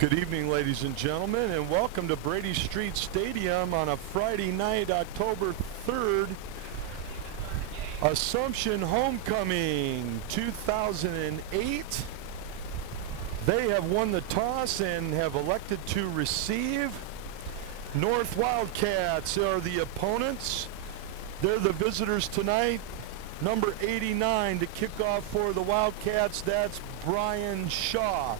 Good evening, ladies and gentlemen, and welcome to Brady Street Stadium on a Friday night, October 3rd. Assumption Homecoming 2008. They have won the toss and have elected to receive. North Wildcats are the opponents. They're the visitors tonight. Number 89 to kick off for the Wildcats, that's Brian Shaw.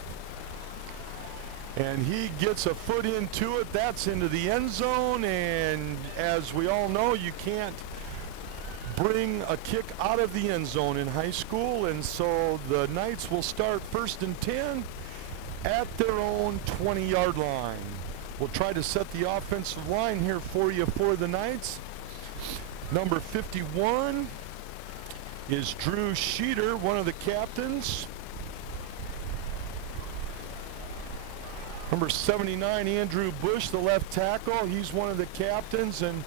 And he gets a foot into it. That's into the end zone. And as we all know, you can't bring a kick out of the end zone in high school. And so the Knights will start 1st and 10 at their own 20-yard line. We'll try to set the offensive line here for you for the Knights. Number 51 is Drew Sheeter, one of the captains. Number 79, Andrew Bush, the left tackle. He's one of the captains, and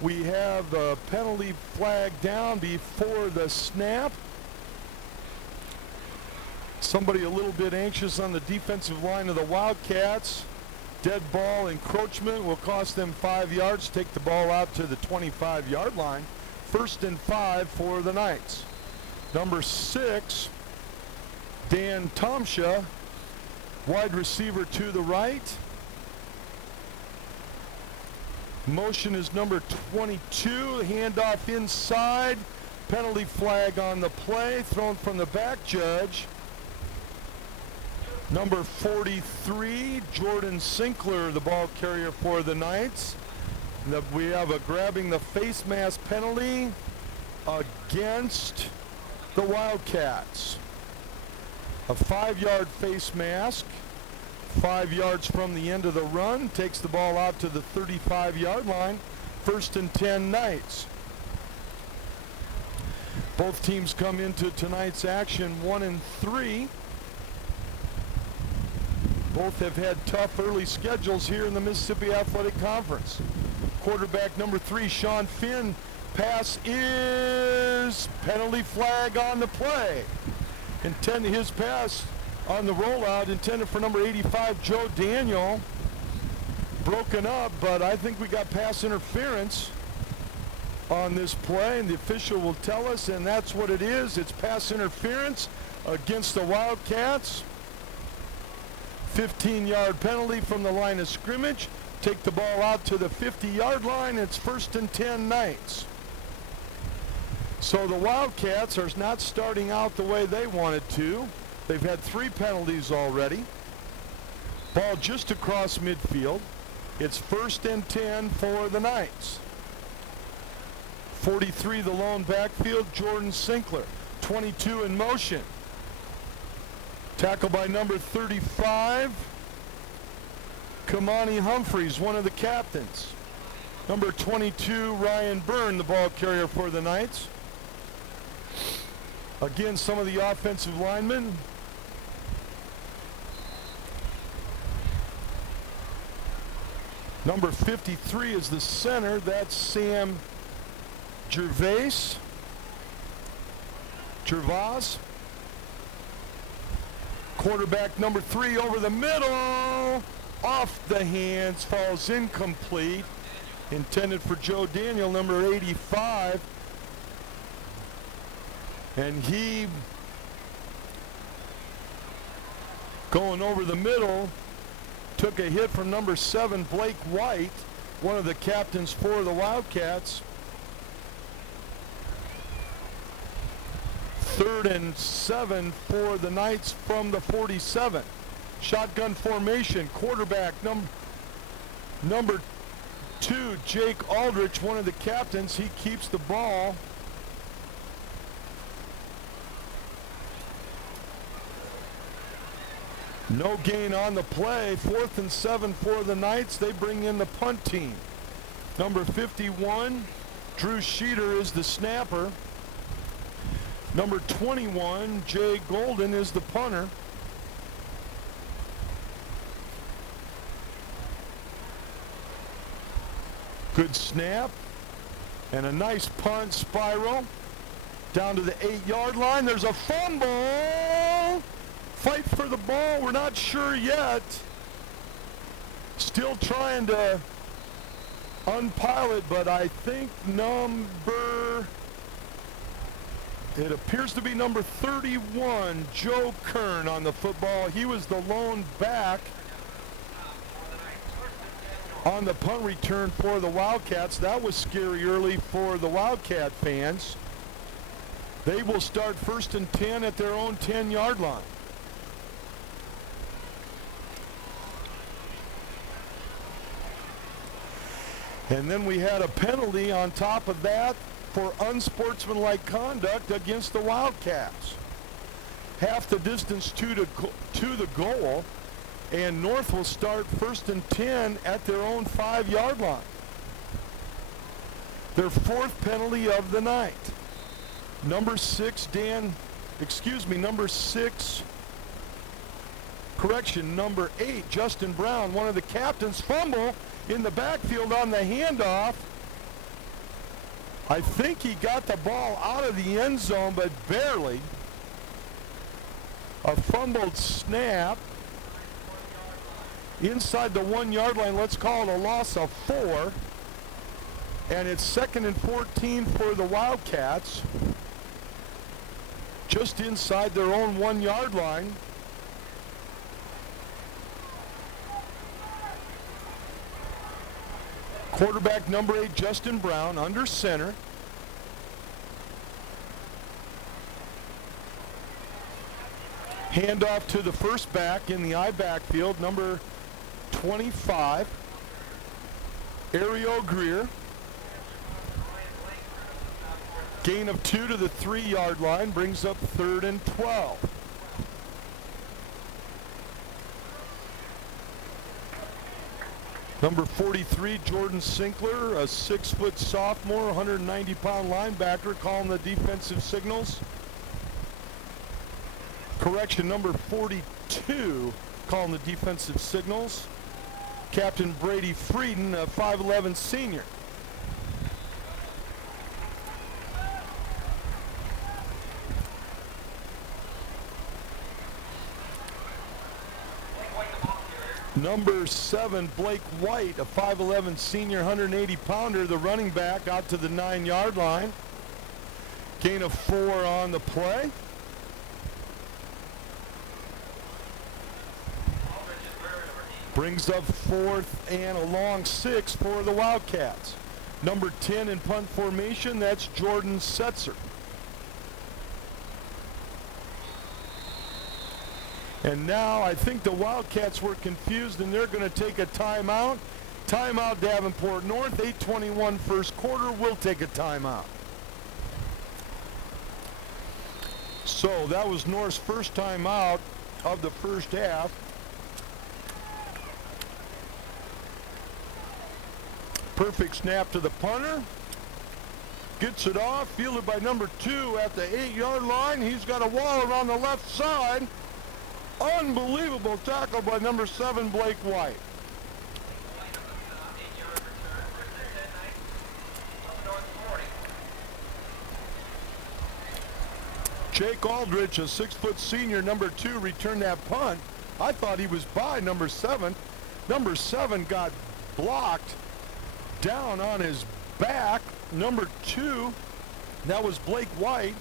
we have a penalty flag down before the snap. Somebody a little bit anxious on the defensive line of the Wildcats. Dead ball encroachment will cost them 5 yards. Take the ball out to the 25-yard line. 1st and 5 for the Knights. Number 6, Dan Tomsha, wide receiver to the right. Motion is number 22. Handoff inside. Penalty flag on the play. Thrown from the back judge. Number 43, Jordan Sinkler, the ball carrier for the Knights. We have a grabbing the face mask penalty against the Wildcats. A 5-yard face mask, 5 yards from the end of the run, takes the ball out to the 35-yard line. 1st and 10 Knights. Both teams come into tonight's action 1-3. Both have had tough early schedules here in the Mississippi Athletic Conference. Quarterback number 3, Sean Finn. Pass is penalty flag on the play. His pass on the rollout intended for number 85, Joe Daniel. Broken up, but I think we got pass interference on this play, and the official will tell us, and that's what it is. It's pass interference against the Wildcats. 15-yard penalty from the line of scrimmage. Take the ball out to the 50-yard line. It's 1st and 10 Knights. So the Wildcats are not starting out the way they wanted to. They've had 3 penalties already. Ball just across midfield. It's 1st and 10 for the Knights. 43, the lone backfield, Jordan Sinkler. 22 in motion. Tackle by number 35, Kamani Humphreys, one of the captains. Number 22, Ryan Byrne, the ball carrier for the Knights. Again, some of the offensive linemen. Number 53 is the center. That's Sam Gervais. Quarterback number 3 over the middle. Off the hands, falls incomplete. Intended for Joe Daniel, number 85. And he, going over the middle, took a hit from number 7, Blake White, one of the captains for the Wildcats. 3rd and 7 for the Knights from the 47. Shotgun formation. Quarterback number 2, Jake Aldrich, one of the captains. He keeps the ball. No gain on the play. 4th and 7 for the Knights. They bring in the punt team. Number 51, Drew Sheeter, is the snapper. Number 21, Jay Golden, is the punter. Good snap and a nice punt spiral down to the 8-yard line. There's a fumble. Fight for the ball. We're not sure yet. Still trying to unpile it, but I think it appears to be number 31, Joe Kern on the football. He was the lone back on the punt return for the Wildcats. That was scary early for the Wildcat fans. They will start 1st and 10 at their own 10-yard line. And then we had a penalty on top of that for unsportsmanlike conduct against the Wildcats. Half the distance to the goal, and North will start 1st and 10 at their own 5-yard line. Their 4th penalty of the night. Number 6, number 8, Justin Brown, one of the captains, fumble in the backfield on the handoff. I think he got the ball out of the end zone, but barely. A fumbled snap inside the 1-yard line. Let's call it a loss of 4. And it's 2nd and 14 for the Wildcats, just inside their own 1-yard line. Quarterback number 8, Justin Brown, under center. Handoff to the first back in the I backfield, number 25, Ariel Greer. Gain of 2 to the 3-yard line brings up 3rd and 12. Number 43, Jordan Sinkler, a 6-foot sophomore, 190-pound linebacker, calling the defensive signals. Correction, number 42, calling the defensive signals. Captain Brady Frieden, a 5'11 senior. Number 7, Blake White, a 5'11 senior, 180-pounder, the running back, out to the 9-yard line. Gain of 4 on the play. Brings up 4th and a long 6 for the Wildcats. Number 10 in punt formation, that's Jordan Setzer. And now I think the Wildcats were confused and they're going to take a timeout. Timeout, Davenport North, 8:21 first quarter. We'll take a timeout. So that was North's first timeout of the first half. Perfect snap to the punter. Gets it off, fielded by number 2 at the 8-yard line. He's got a wall around the left side. Unbelievable tackle by number 7, Blake White. Jake Aldrich, a 6-foot senior, number 2, returned that punt. I thought he was by number 7. Number 7 got blocked down on his back. Number 2, that was Blake White.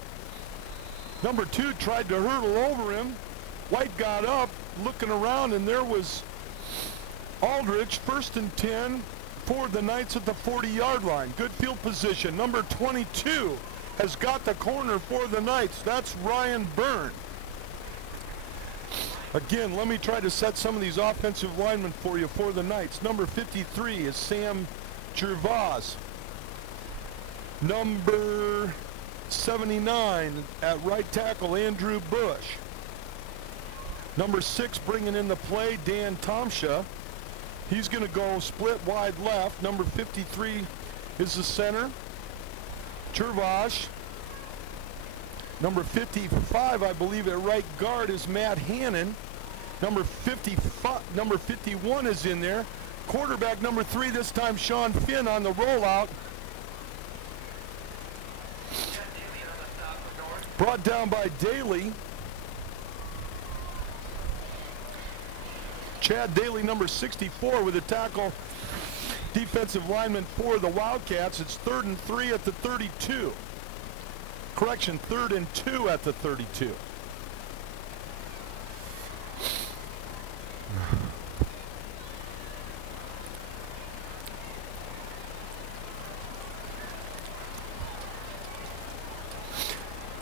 Number 2 tried to hurdle over him. White got up, looking around, and there was Aldrich, 1st and 10 for the Knights at the 40-yard line. Good field position. Number 22 has got the corner for the Knights. That's Ryan Byrne. Again, let me try to set some of these offensive linemen for you for the Knights. Number 53 is Sam Gervais. Number 79 at right tackle, Andrew Bush. Number 6 bringing in the play, Dan Tomsha. He's going to go split wide left. Number 53 is the center, Gervais. Number 55, I believe, at right guard is Matt Hannon. Number 51 is in there. Quarterback number 3, this time Sean Finn on the rollout. Brought down by Daly. Chad Daly, number 64, with a tackle. Defensive lineman for the Wildcats. It's 3rd and 3 at the 32. Correction, 3rd and 2 at the 32.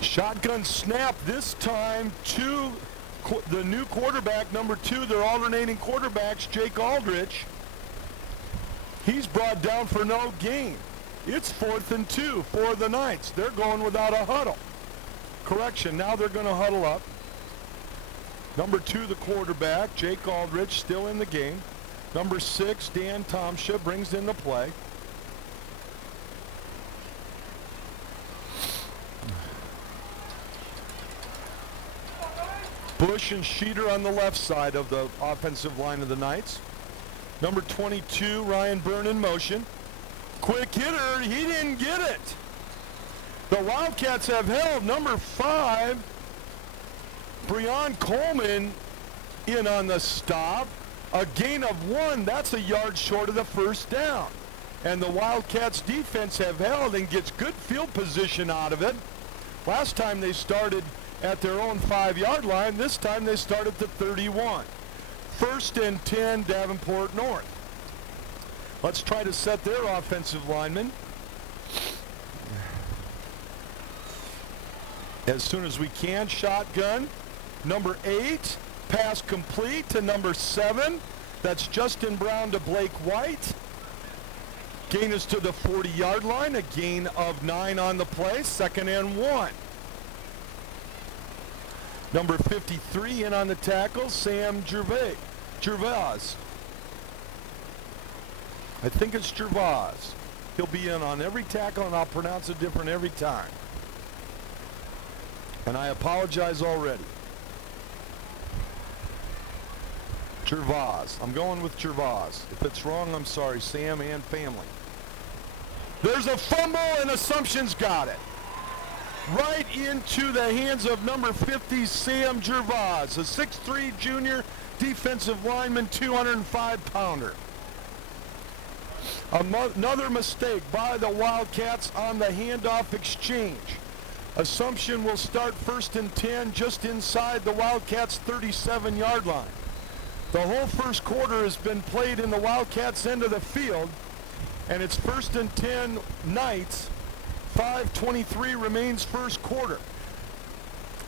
Shotgun snap this time to the new quarterback, number 2. They're alternating quarterbacks, Jake Aldrich. He's brought down for no gain. It's 4th and 2 for the Knights. They're going without a huddle. Correction, now they're going to huddle up. Number 2, the quarterback, Jake Aldrich, still in the game. Number 6, Dan Tomsha, brings in the play. Bush and Sheeter on the left side of the offensive line of the Knights. Number 22, Ryan Byrne in motion. Quick hitter, he didn't get it. The Wildcats have held number 5, Breon Coleman, in on the stop. A gain of 1, that's a yard short of the first down. And the Wildcats defense have held and gets good field position out of it. Last time they started at their own 5-yard line. This time they start at the 31. 1st and 10, Davenport North. Let's try to set their offensive linemen as soon as we can. Shotgun, number 8, pass complete to number 7. That's Justin Brown to Blake White. Gain is to the 40-yard line, a gain of 9 on the play, 2nd and 1. Number 53 in on the tackle, Sam Gervais. I think it's Gervais. He'll be in on every tackle, and I'll pronounce it different every time. And I apologize already. Gervais. I'm going with Gervais. If it's wrong, I'm sorry, Sam and family. There's a fumble, and Assumption's got it. Right into the hands of number 50, Sam Gervais, a 6'3 junior defensive lineman, 205-pounder. Another mistake by the Wildcats on the handoff exchange. Assumption will start 1st and 10 just inside the Wildcats' 37-yard line. The whole first quarter has been played in the Wildcats' end of the field, and it's 1st and 10 Knights. 5:23 remains first quarter.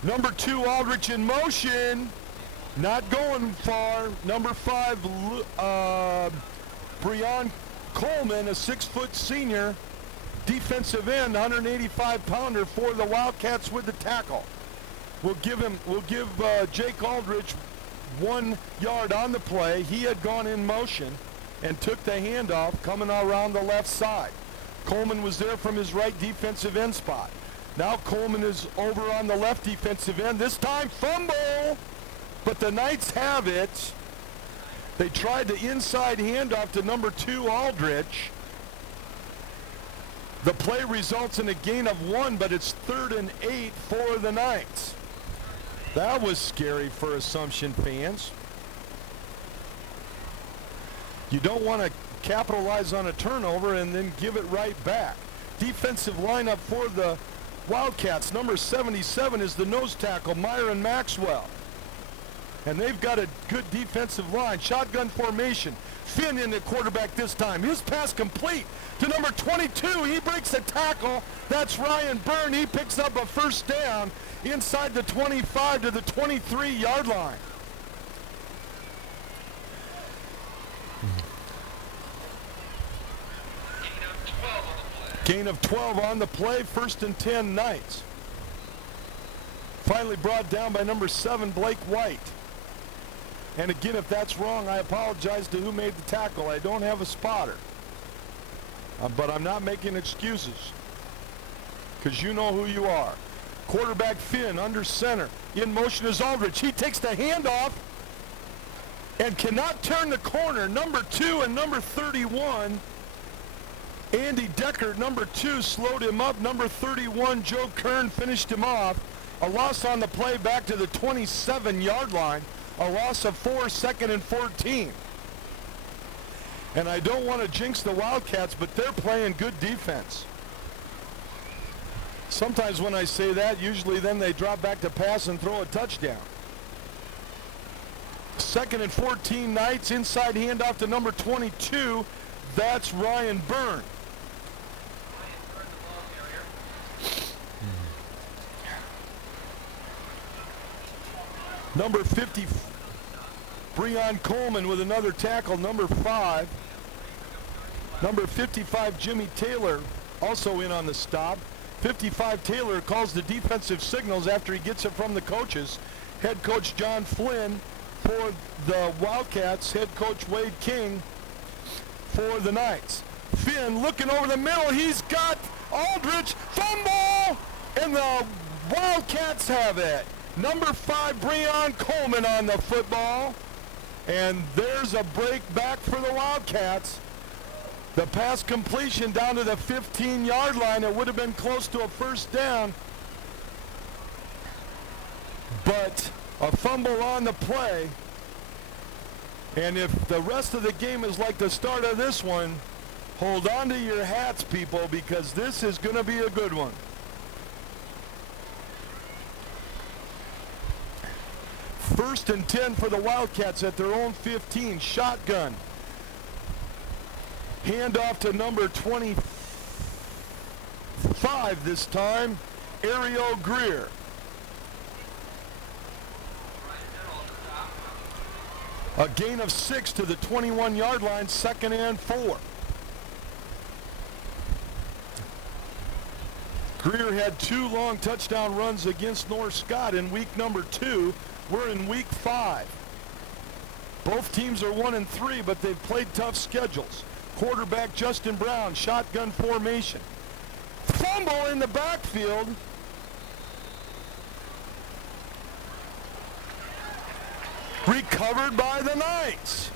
Number 2, Aldrich in motion. Not going far. Number 5, Breon Coleman, a 6-foot senior defensive end, 185-pounder for the Wildcats with the tackle. We'll give Jake Aldrich 1 yard on the play. He had gone in motion and took the handoff coming around the left side. Coleman was there from his right defensive end spot. Now Coleman is over on the left defensive end. This time fumble, but the Knights have it. They tried the inside handoff to number 2, Aldrich. The play results in a gain of 1, but it's 3rd and 8 for the Knights. That was scary for Assumption fans. You don't want to capitalize on a turnover and then give it right back. Defensive lineup for the Wildcats. Number 77 is the nose tackle, Myron Maxwell. And they've got a good defensive line. Shotgun formation. Finn in the quarterback this time. His pass complete to number 22. He breaks a tackle. That's Ryan Byrne. He picks up a first down inside the 25 to the 23-yard line. Gain of 12 on the play, 1st and 10 Knights. Finally brought down by number 7, Blake White. And again, if that's wrong, I apologize to who made the tackle. I don't have a spotter. But I'm not making excuses, because you know who you are. Quarterback Finn under center. In motion is Aldrich. He takes the handoff and cannot turn the corner. Number 2 and number 31, Andy Deckert, number 2, slowed him up. Number 31, Joe Kern, finished him off. A loss on the play back to the 27-yard line. A loss of 4, 2nd and 14. And I don't want to jinx the Wildcats, but they're playing good defense. Sometimes when I say that, usually then they drop back to pass and throw a touchdown. 2nd and 14 Knights, inside handoff to number 22. That's Ryan Byrne. Number 50, Breon Coleman with another tackle. Number 5. Number 55, Jimmy Taylor, also in on the stop. 55 Taylor calls the defensive signals after he gets it from the coaches. Head coach John Flynn for the Wildcats. Head coach Wade King for the Knights. Finn looking over the middle. He's got Aldrich. Fumble! And the Wildcats have it. Number 5, Breon Coleman on the football. And there's a break back for the Wildcats. The pass completion down to the 15-yard line. It would have been close to a first down. But a fumble on the play. And if the rest of the game is like the start of this one, hold on to your hats, people, because this is going to be a good one. First and 10 for the Wildcats at their own 15. Shotgun. Handoff to number 25 this time, Ariel Greer. A gain of 6 to the 21-yard line, 2nd and 4. Greer had 2 long touchdown runs against North Scott in week number 2. We're in week 5. Both teams are 1-3, but they've played tough schedules. Quarterback Justin Brown, shotgun formation. Fumble in the backfield. Recovered by the Knights.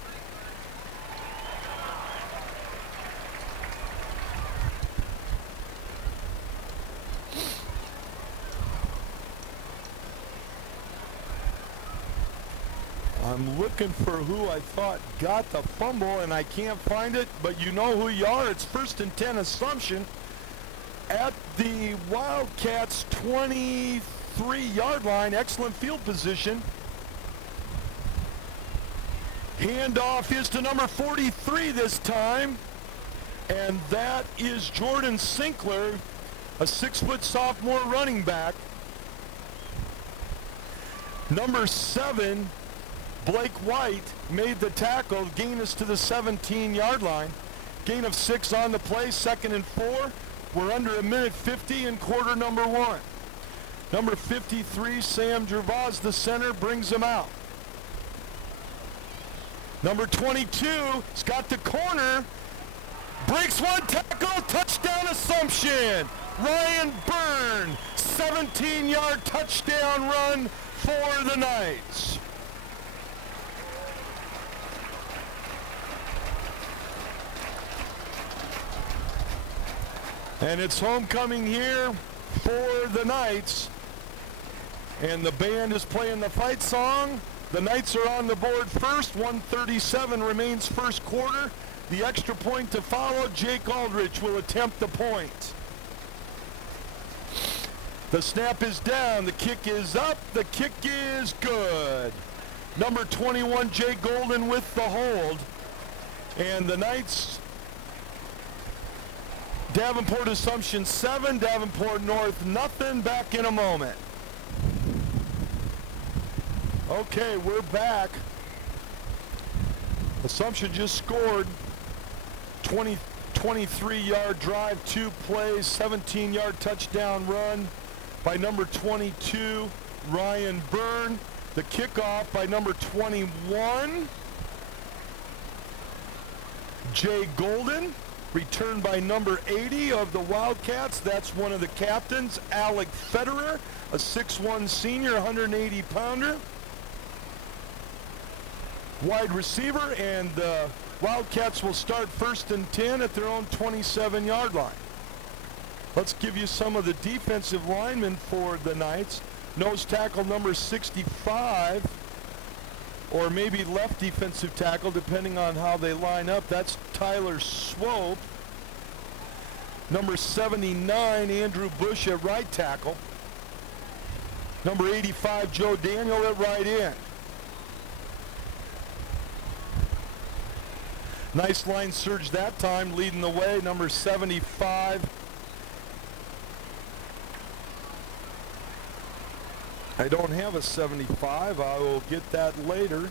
I'm looking for who I thought got the fumble, and I can't find it, but you know who you are. It's 1st and 10 Assumption at the Wildcats' 23-yard line. Excellent field position. Handoff is to number 43 this time, and that is Jordan Sinkler, a 6-foot sophomore running back. Number 7, Blake White made the tackle. Gain is to the 17-yard line. Gain of 6 on the play, 2nd and 4. We're under a minute 50 in quarter number 1. Number 53, Sam Gervais, the center, brings him out. Number 22, he's got the corner. Breaks one tackle, touchdown Assumption. Ryan Byrne, 17-yard touchdown run for the Knights. And it's homecoming here for the Knights. And the band is playing the fight song. The Knights are on the board first. 1:37 remains first quarter. The extra point to follow. Jake Aldrich will attempt the point. The snap is down. The kick is up. The kick is good. Number 21, Jay Golden with the hold. And the Knights, Davenport Assumption 7, Davenport North nothing. Back in a moment. Okay, we're back. Assumption just scored. 23-yard drive, 2 plays, 17-yard touchdown run by number 22, Ryan Byrne. The kickoff by number 21, Jay Golden. Returned by number 80 of the Wildcats. That's one of the captains, Alec Federer, a 6'1 senior, 180-pounder. Wide receiver, and the Wildcats will start 1st and 10 at their own 27-yard line. Let's give you some of the defensive linemen for the Knights. Nose tackle number 65, or maybe left defensive tackle, depending on how they line up. That's Tyler Swope. Number 79, Andrew Bush at right tackle. Number 85, Joe Daniel at right end. Nice line surge that time, leading the way. Number 75. I don't have a 75. I will get that later.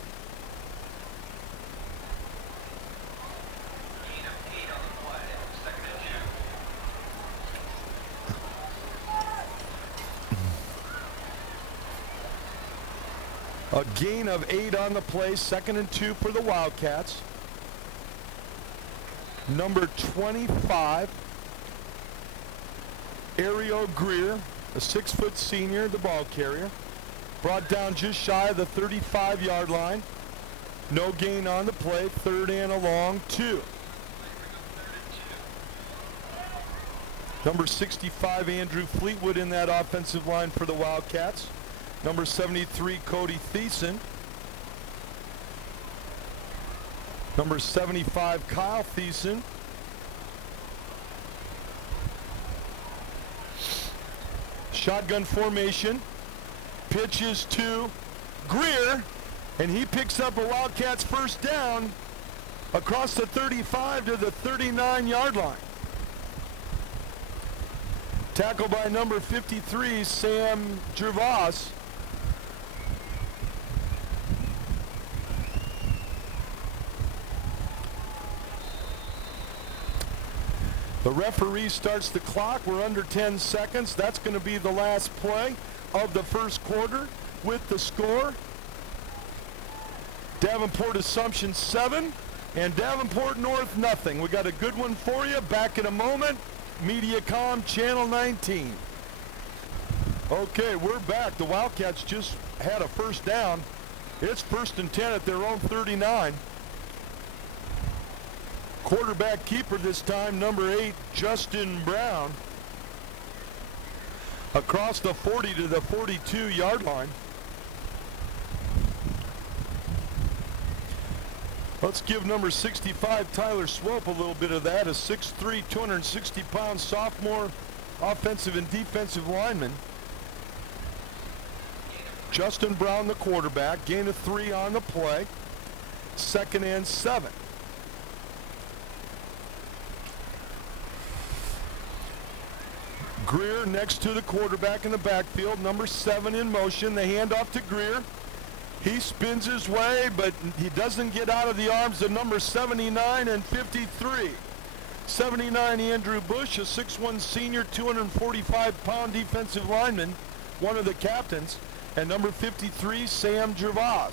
A gain of 8 on the play, 2nd and 2 for the Wildcats. Number 25, Ariel Greer, a 6-foot senior, the ball carrier. Brought down just shy of the 35-yard line. No gain on the play, 3rd and a long 2. Number 65, Andrew Fleetwood in that offensive line for the Wildcats. Number 73, Cody Thiessen. Number 75, Kyle Thiessen. Shotgun formation. Pitches to Greer, and he picks up a Wildcats first down across the 35 to the 39-yard line. Tackle by number 53, Sam Gervais. The referee starts the clock. We're under 10 seconds. That's going to be the last play of the first quarter with the score. Davenport Assumption 7 and Davenport North nothing. We got a good one for you. Back in a moment. Mediacom Channel 19. Okay, we're back. The Wildcats just had a first down. It's 1st and 10 at their own 39. Quarterback keeper this time, number 8, Justin Brown. Across the 40 to the 42-yard line. Let's give number 65, Tyler Swope, a little bit of that. A 6'3", 260-pound sophomore offensive and defensive lineman. Justin Brown, the quarterback. Gain of 3 on the play. 2nd and 7. Greer next to the quarterback in the backfield. Number 7 in motion. The handoff to Greer. He spins his way, but he doesn't get out of the arms of number 79 and 53. 79, Andrew Bush, a 6'1 senior, 245-pound defensive lineman, one of the captains. And number 53, Sam Gervais.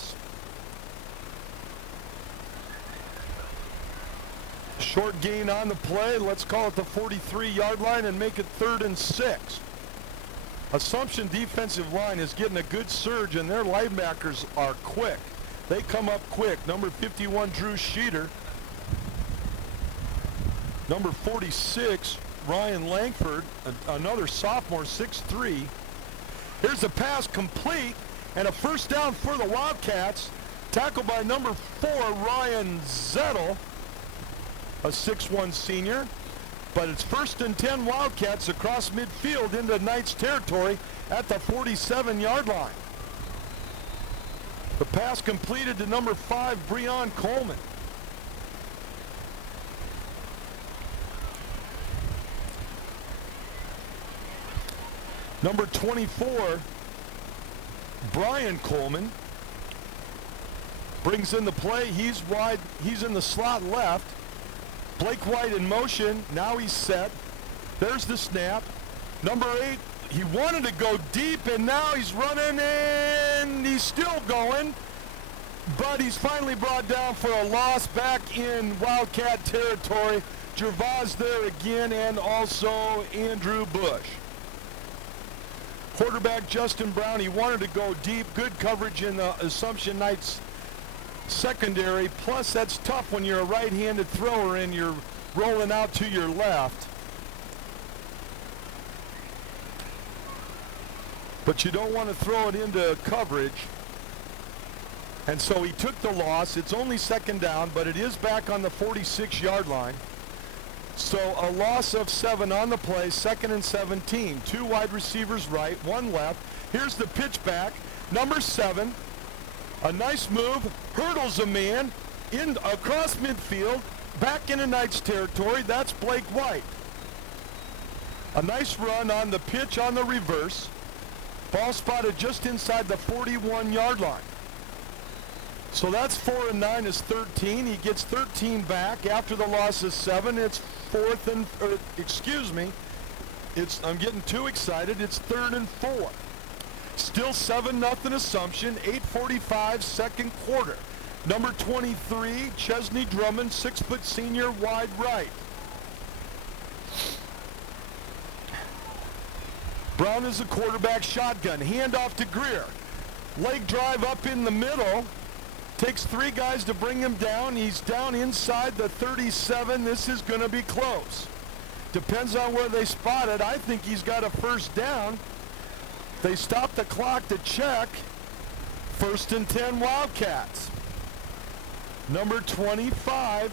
Short gain on the play. Let's call it the 43-yard line and make it 3rd and 6. Assumption defensive line is getting a good surge, and their linebackers are quick. They come up quick. Number 51, Drew Sheeter. Number 46, Ryan Langford, another sophomore, 6'3". Here's the pass complete, and a first down for the Wildcats. Tackled by number 4, Ryan Zettel, a 6'1 senior. But it's 1st and 10 Wildcats across midfield into Knights territory at the 47-yard line. The pass completed to number 5, Breon Coleman. Number 24, Brian Coleman, brings in the play. He's wide. He's in the slot left. Blake White in motion. Now he's set. There's the snap. Number 8, he wanted to go deep, and now he's running, and he's still going. But he's finally brought down for a loss back in Wildcat territory. Gervais there again, and also Andrew Bush. Quarterback Justin Brown, he wanted to go deep. Good coverage in the Assumption Knights secondary. Plus, that's tough when you're a right-handed thrower and you're rolling out to your left. But you don't want to throw it into coverage. And so he took the loss. It's only second down, but it is back on the 46-yard line. So a loss of 7 on the play, 2nd and 17. 2 wide receivers right, 1 left. Here's the pitch back. Number 7, a nice move, hurdles a man in across midfield, back into Knights territory. That's Blake White. A nice run on the pitch on the reverse. Ball spotted just inside the 41-yard line. So that's 4 and 9 is 13. He gets 13 back after the loss of 7. It's I'm getting too excited. It's 3rd and 4. Still 7-0 Assumption. 8:45 second quarter. Number 23, Chesney Drummond, 6-foot senior, wide right. Brown is the quarterback, shotgun. Handoff to Greer. Leg drive up in the middle. Takes 3 guys to bring him down. He's down inside the 37. This is going to be close. Depends on where they spot it. I think he's got a first down. They stop the clock to check. 1st and 10 Wildcats. Number 25,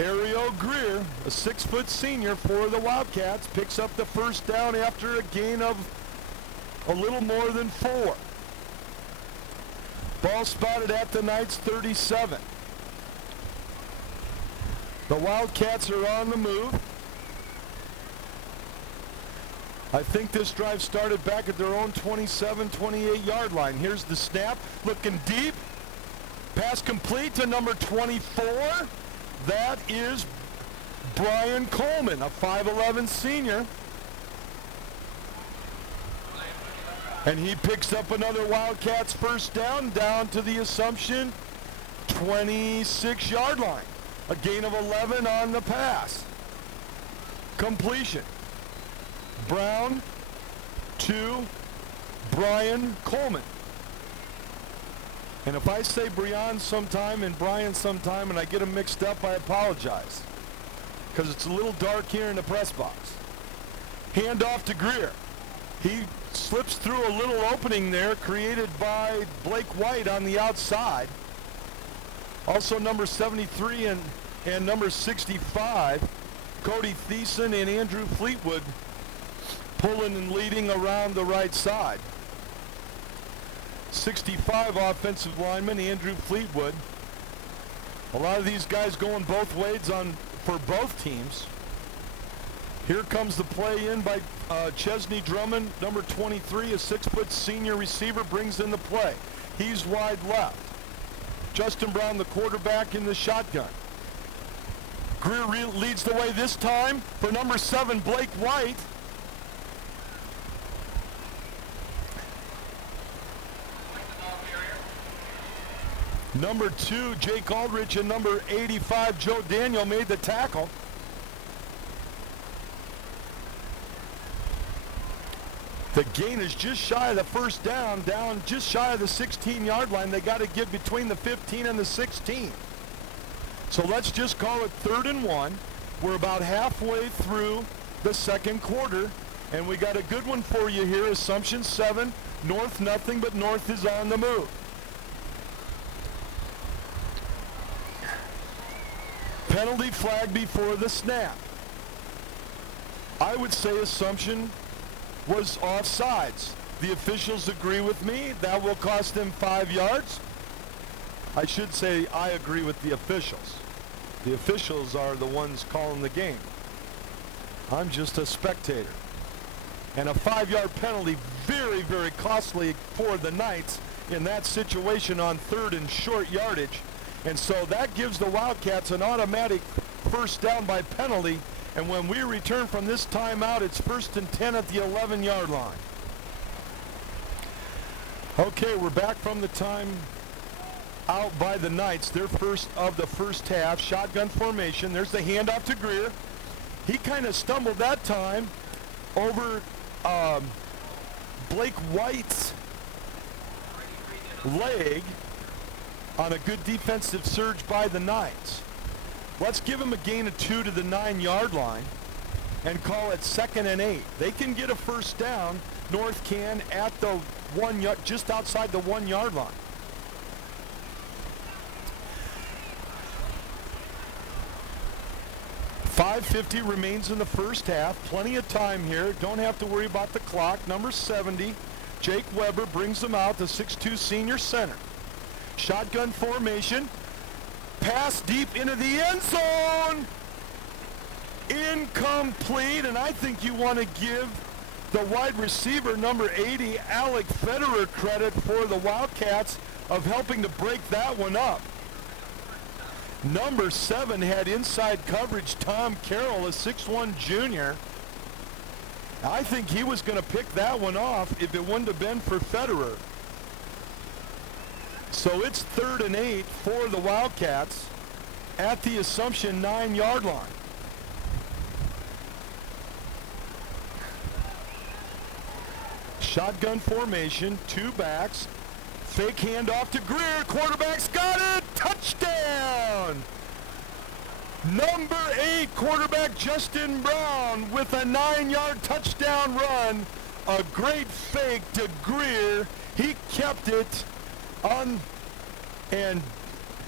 Ariel Greer, a 6-foot senior for the Wildcats, picks up the first down after a gain of a little more than 4. Ball spotted at the Knights 37. The Wildcats are on the move. I think this drive started back at their own 27, 28-yard line. Here's the snap, looking deep. Pass complete to number 24. That is Brian Coleman, a 5'11 senior. And he picks up another Wildcats first down to the Assumption 26-yard line. A gain of 11 on the pass. Completion. Brown to Brian Coleman. And if I say Brian sometime and Brian sometime and I get them mixed up, I apologize. Because it's a little dark here in the press box. Handoff to Greer. He slips through a little opening there created by Blake White on the outside. Also number 73 and number 65, Cody Thiessen and Andrew Fleetwood pulling and leading around the right side. 65 offensive lineman, Andrew Fleetwood. A lot of these guys going both ways for both teams. Here comes the play in by Chesney Drummond, number 23, a 6-foot senior receiver, brings in the play. He's wide left. Justin Brown, the quarterback, in the shotgun. Greer leads the way this time for number 7, Blake White. Number 2, Jake Aldrich, and number 85, Joe Daniel, made the tackle. The gain is just shy of the first down just shy of the 16-yard line. They got to get between the 15 and the 16. So let's just call it 3rd and 1. We're about halfway through the second quarter, and we got a good one for you here. Assumption 7, North nothing, but North is on the move. Penalty flag before the snap. I would say Assumption was offsides. The officials agree with me. That will cost them 5 yards. I should say I agree with the officials. The officials are the ones calling the game. I'm just a spectator. And a 5-yard penalty, very, very costly for the Knights in that situation on 3rd and short yardage. And so that gives the Wildcats an automatic first down by penalty. And when we return from this timeout, it's 1st and 10 at the 11-yard line. Okay, we're back from the time out by the Knights. Their first of the first half. Shotgun formation. There's the handoff to Greer. He kind of stumbled that time over Blake White's leg on a good defensive surge by the Knights. Let's give him a gain of 2 to the 9-yard line and call it 2nd and 8. They can get a first down. North can at the 1 yard, just outside the 1-yard line. 5:50 remains in the first half. Plenty of time here. Don't have to worry about the clock. Number 70, Jake Weber, brings them out, the 6'2 senior center. Shotgun formation. Pass deep into the end zone. Incomplete, and I think you want to give the wide receiver, number 80, Alec Federer, credit for the Wildcats of helping to break that one up. Number 7 had inside coverage, Tom Carroll, a 6'1 junior. I think he was going to pick that one off if it wouldn't have been for Federer. So it's 3rd and 8 for the Wildcats at the Assumption 9-yard line. Shotgun formation, 2 backs. Fake handoff to Greer. Quarterback's got it. Touchdown! Number 8 quarterback Justin Brown with a 9-yard touchdown run. A great fake to Greer. He kept it on and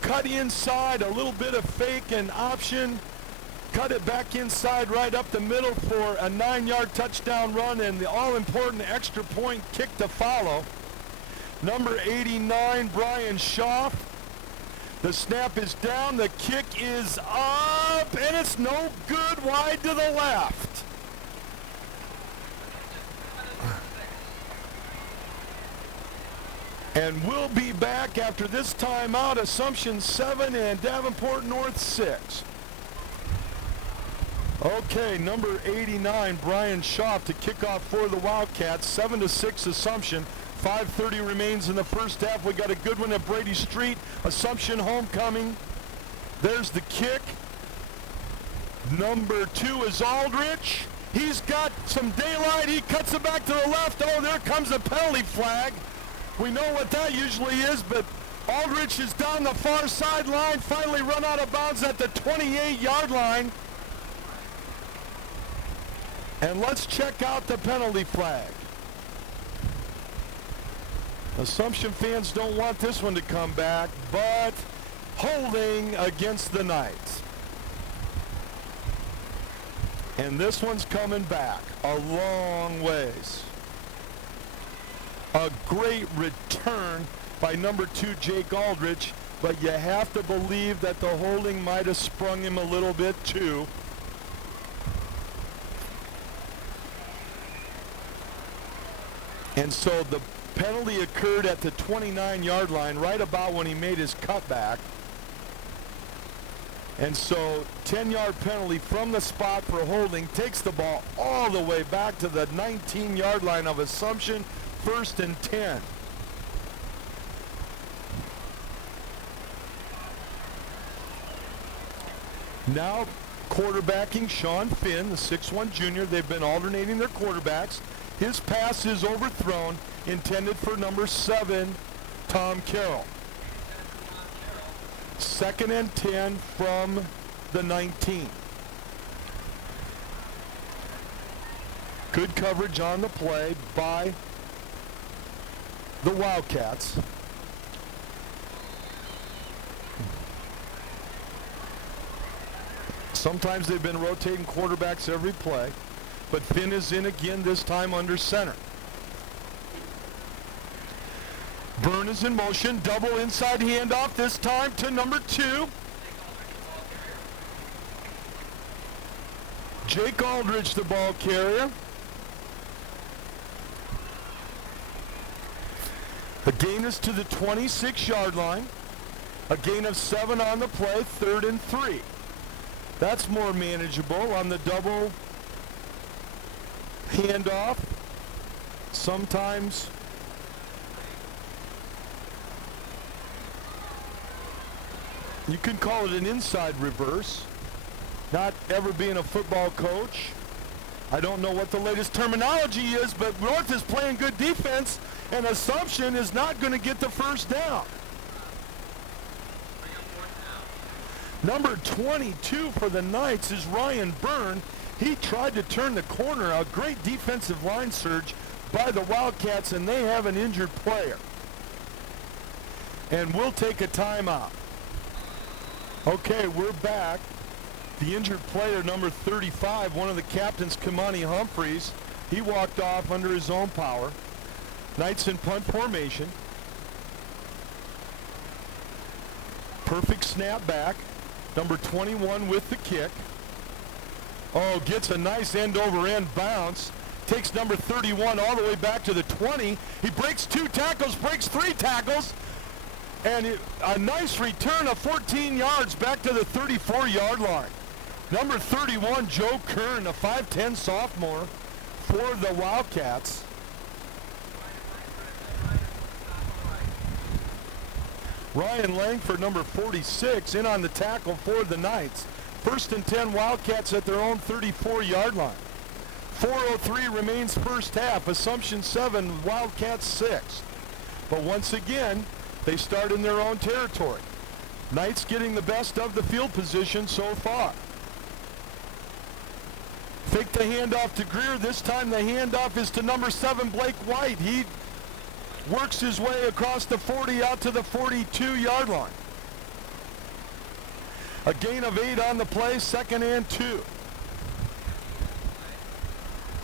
cut inside. A little bit of fake and option. Cut it back inside right up the middle for a 9-yard touchdown run and the all-important extra point kick to follow. Number 89, Brian Schaaf. The snap is down, the kick is up, and it's no good, wide to the left. And we'll be back after this timeout. Assumption 7 and Davenport North 6. Okay, number 89, Brian Schaaf to kick off for the Wildcats. 7-6 Assumption. 5:30 remains in the first half. We got a good one at Brady Street. Assumption homecoming. There's the kick. Number 2 is Aldrich. He's got some daylight. He cuts it back to the left. Oh, there comes a penalty flag. We know what that usually is, but Aldrich is down the far sideline. Finally run out of bounds at the 28-yard line. And let's check out the penalty flag. Assumption fans don't want this one to come back, but holding against the Knights. And this one's coming back a long ways. A great return by number 2, Jake Aldrich, but you have to believe that the holding might have sprung him a little bit too. And so the penalty occurred at the 29-yard line, right about when he made his cutback. And so 10-yard penalty from the spot for holding takes the ball all the way back to the 19-yard line of Assumption, 1st and 10. Now quarterbacking Sean Finn, the 6'1 junior. They've been alternating their quarterbacks. His pass is overthrown, intended for number 7, Tom Carroll. 2nd and 10 from the 19. Good coverage on the play by the Wildcats. Sometimes they've been rotating quarterbacks every play, but Finn is in again, this time under center. Byrne is in motion, double inside handoff, this time to number 2. Jake Aldrich, the ball carrier. The gain is to the 26-yard line. A gain of 7 on the play, 3rd and 3. That's more manageable on the double handoff. Sometimes you can call it an inside reverse. Not ever being a football coach, I don't know what the latest terminology is, but North is playing good defense, and Assumption is not going to get the first down. Number 22 for the Knights is Ryan Byrne. He tried to turn the corner. A great defensive line surge by the Wildcats, and they have an injured player. And we'll take a timeout. Okay, we're back. The injured player, number 35, one of the captains, Kamani Humphreys, he walked off under his own power. Knights in punt formation. Perfect snap back. Number 21 with the kick. Oh, gets a nice end-over-end bounce. Takes number 31 all the way back to the 20. He breaks 2 tackles, breaks 3 tackles. And a nice return of 14 yards back to the 34-yard line. Number 31, Joe Kern, a 5'10 sophomore for the Wildcats. Ryan Langford, number 46, in on the tackle for the Knights. 1st and 10, Wildcats at their own 34-yard line. 4:03 remains first half. Assumption 7, Wildcats 6. But once again, they start in their own territory. Knights getting the best of the field position so far. Fake the handoff to Greer. This time the handoff is to number 7, Blake White. He works his way across the 40 out to the 42-yard line. A gain of 8 on the play, 2nd and 2.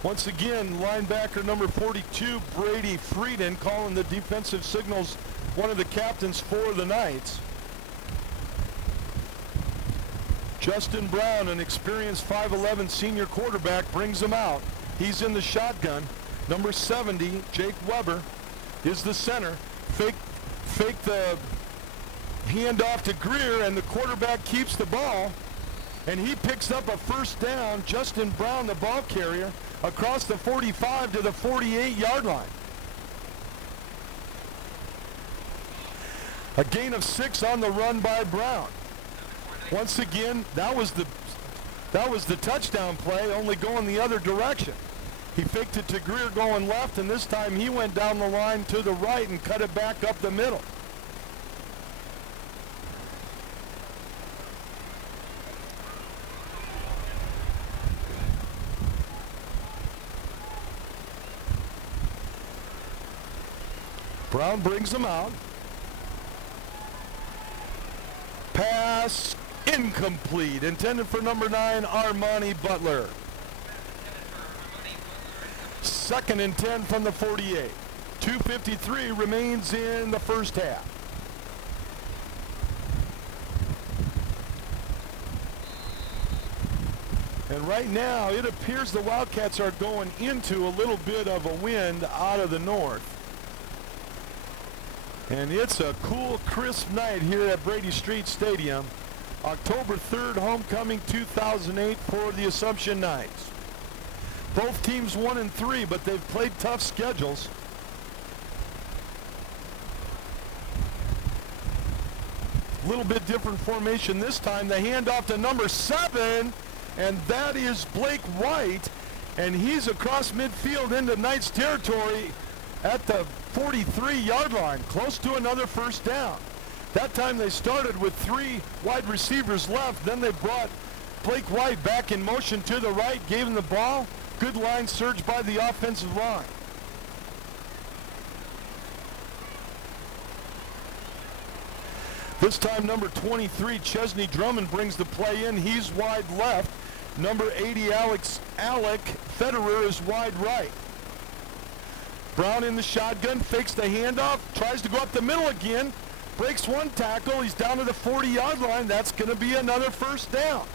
Once again, linebacker number 42, Brady Frieden, calling the defensive signals, one of the captains for the Knights. Justin Brown, an experienced 5'11 senior quarterback, brings him out. He's in the shotgun. Number 70, Jake Weber, is the center. Fake the handoff to Greer, and the quarterback keeps the ball, and he picks up a first down. Justin Brown, the ball carrier, across the 45 to the 48-yard line. A gain of 6 on the run by Brown. Once again, that was the touchdown play, only going the other direction. He faked it to Greer going left, and this time he went down the line to the right and cut it back up the middle. Brown brings him out. Pass incomplete. Intended for number 9, Armani Butler. 2nd and 10 from the 48. 2:53 remains in the first half. And right now, it appears the Wildcats are going into a little bit of a wind out of the north. And it's a cool, crisp night here at Brady Street Stadium. October 3rd, homecoming 2008 for the Assumption Knights. Both teams 1-3, but they've played tough schedules. A little bit different formation this time. The handoff to number 7, and that is Blake White, and he's across midfield into Knights territory at the 43-yard line, close to another first down. That time they started with 3 wide receivers left. Then they brought Blake White back in motion to the right, gave him the ball. Good line surge by the offensive line. This time number 23, Chesney Drummond, brings the play in. He's wide left. Number 80, Alec Federer, is wide right. Brown in the shotgun, fakes the handoff, tries to go up the middle again, breaks 1 tackle. He's down to the 40-yard line. That's going to be another first down.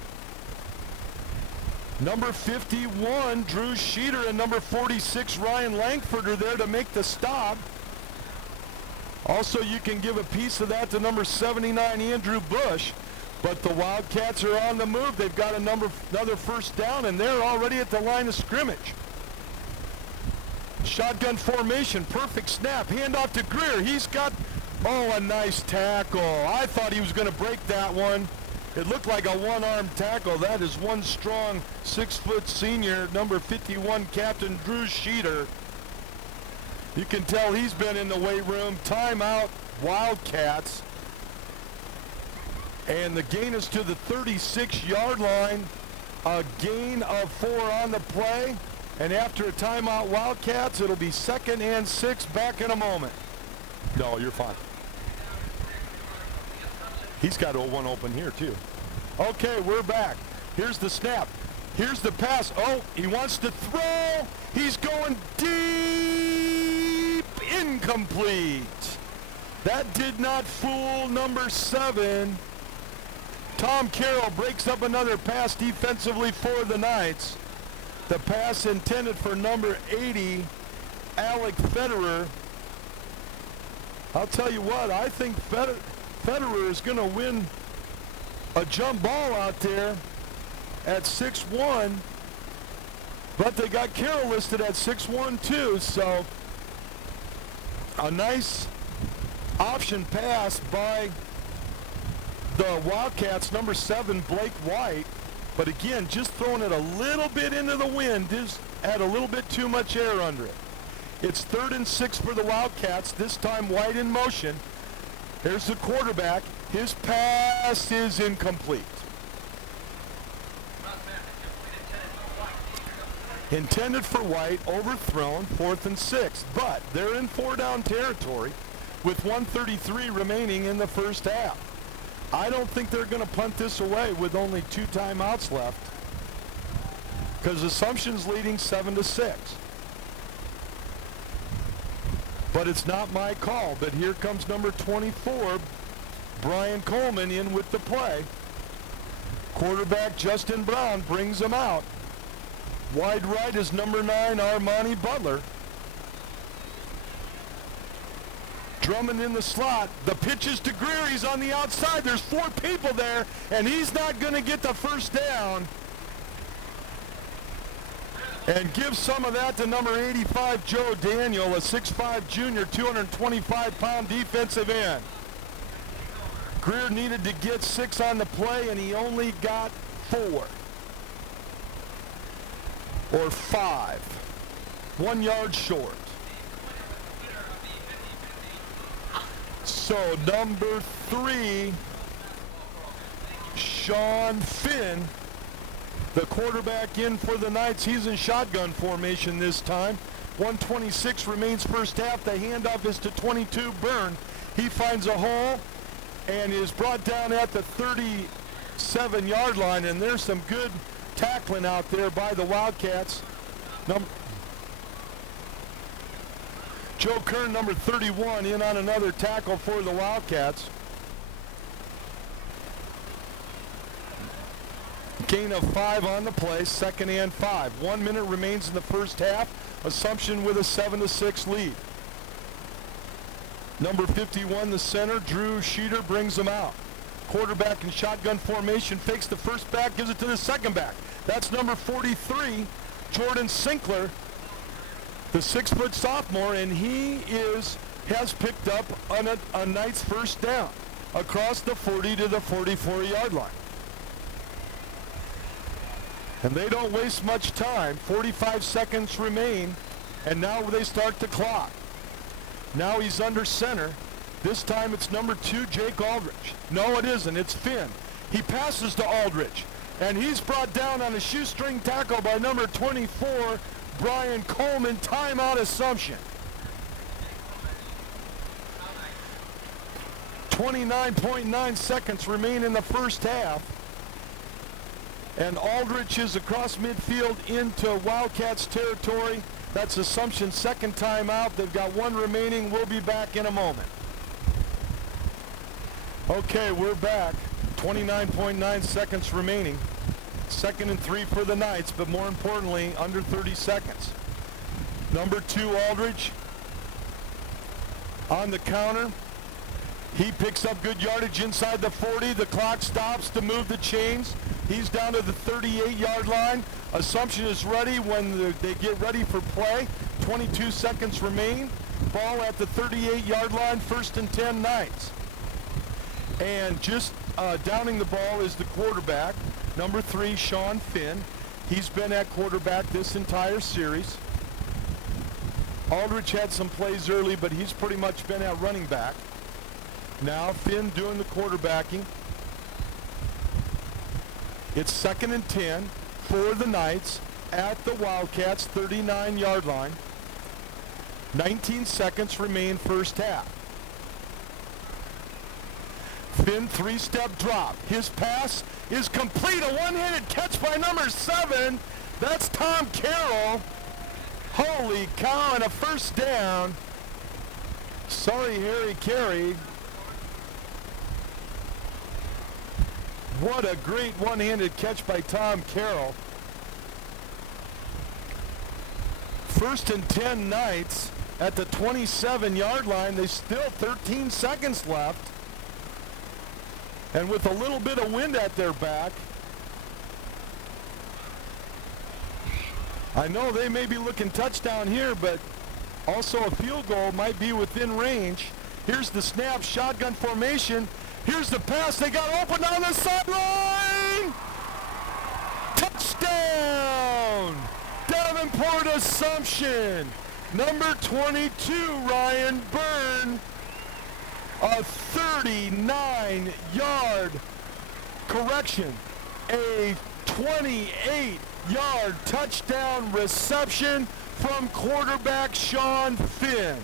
Number 51, Drew Sheeter, and number 46, Ryan Langford, are there to make the stop. Also, you can give a piece of that to number 79, Andrew Bush. But the Wildcats are on the move. They've got another first down, and they're already at the line of scrimmage. Shotgun formation, perfect snap, handoff to Greer. He's got, a nice tackle. I thought he was going to break that one. It looked like a one-arm tackle. That is one strong 6-foot senior, number 51, Captain Drew Sheeter. You can tell he's been in the weight room. Timeout, Wildcats. And the gain is to the 36-yard line. A gain of 4 on the play. And after a timeout, Wildcats, it'll be 2nd and 6. Back in a moment. No, you're fine. He's got one open here, too. Okay, we're back. Here's the snap. Here's the pass. Oh, he wants to throw. He's going deep. Incomplete. That did not fool number 7. Tom Carroll breaks up another pass defensively for the Knights. The pass intended for number 80, Alec Federer. I'll tell you what, I think Federer is going to win a jump ball out there at 6'1", but they got Carroll listed at 6'1" too, so a nice option pass by the Wildcats, number 7, Blake White. But again, just throwing it a little bit into the wind, just had a little bit too much air under it. It's 3rd and 6 for the Wildcats, this time White in motion. Here's the quarterback. His pass is incomplete. Intended for White, overthrown, 4th and 6. But they're in 4-down territory with 1:33 remaining in the first half. I don't think they're going to punt this away with only 2 timeouts left, because Assumption's leading 7-6. But it's not my call. But here comes number 24, Brian Coleman, in with the play. Quarterback Justin Brown brings him out. Wide right is number 9, Armani Butler. Drummond in the slot. The pitch is to Greer. He's on the outside. There's 4 people there, and he's not going to get the first down. And give some of that to number 85, Joe Daniel, a 6'5 junior, 225-pound defensive end. Greer needed to get 6 on the play, and he only got 4. Or 5. 1 yard short. So number 3, Sean Finn, the quarterback in for the Knights. He's in shotgun formation this time. 1:26 remains first half. The handoff is to 22, Byrne. He finds a hole and is brought down at the 37-yard line, and there's some good tackling out there by the Wildcats. Joe Kern, number 31, in on another tackle for the Wildcats. Gain of 5 on the play, 2nd and 5. 1 minute remains in the first half. Assumption with a 7-6 lead. Number 51, the center, Drew Sheeter, brings him out. Quarterback in shotgun formation, fakes the first back, gives it to the second back. That's number 43, Jordan Sinkler, the 6-foot sophomore, and he has picked up a Knight's first down across the 40 to the 44-yard line. And they don't waste much time. 45 seconds remain, and now they start the clock. Now he's under center. This time it's number 2, Jake Aldrich. No, it isn't. It's Finn. He passes to Aldrich, and he's brought down on a shoestring tackle by number 24, Brian Coleman. Timeout, Assumption. 29.9 seconds remain in the first half. And Aldrich is across midfield into Wildcats territory. That's Assumption's second timeout. They've got 1 remaining. We'll be back in a moment. Okay, we're back. 29.9 seconds remaining. 2nd and 3 for the Knights, but more importantly, under 30 seconds. Number 2, Aldrich, on the counter. He picks up good yardage inside the 40. The clock stops to move the chains. He's down to the 38-yard line. Assumption is ready when they get ready for play. 22 seconds remain. Ball at the 38-yard line, 1st and 10 Knights. And just downing the ball is the quarterback, number 3, Sean Finn. He's been at quarterback this entire series. Aldrich had some plays early, but he's pretty much been at running back. Now Finn doing the quarterbacking. It's 2nd and 10 for the Knights at the Wildcats' 39-yard line. 19 seconds remain first half. Finn, 3-step drop. His pass is complete. A one-handed catch by number 7. That's Tom Carroll. Holy cow, and a first down. Sorry, Harry Carey. What a great one-handed catch by Tom Carroll. First and 10 Knights at the 27-yard line. There's still 13 seconds left. And with a little bit of wind at their back, I know they may be looking touchdown here, but also a field goal might be within range. Here's the snap, shotgun formation. Here's the pass. They got open down the sideline. Touchdown! Davenport Assumption. Number 22, Ryan Byrne. A 39-yard correction. A 28-yard touchdown reception from quarterback Sean Finn.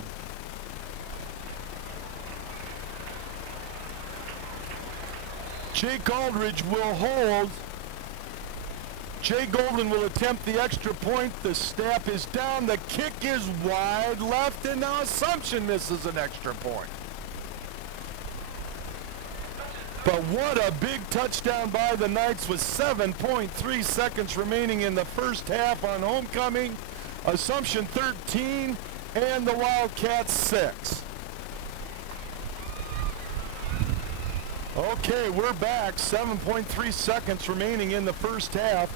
Jake Aldridge will hold. Jay Golden will attempt the extra point. The snap is down. The kick is wide left, and now Assumption misses an extra point. But what a big touchdown by the Knights with 7.3 seconds remaining in the first half on homecoming. Assumption 13 and the Wildcats 6. Okay, we're back. 7.3 seconds remaining in the first half.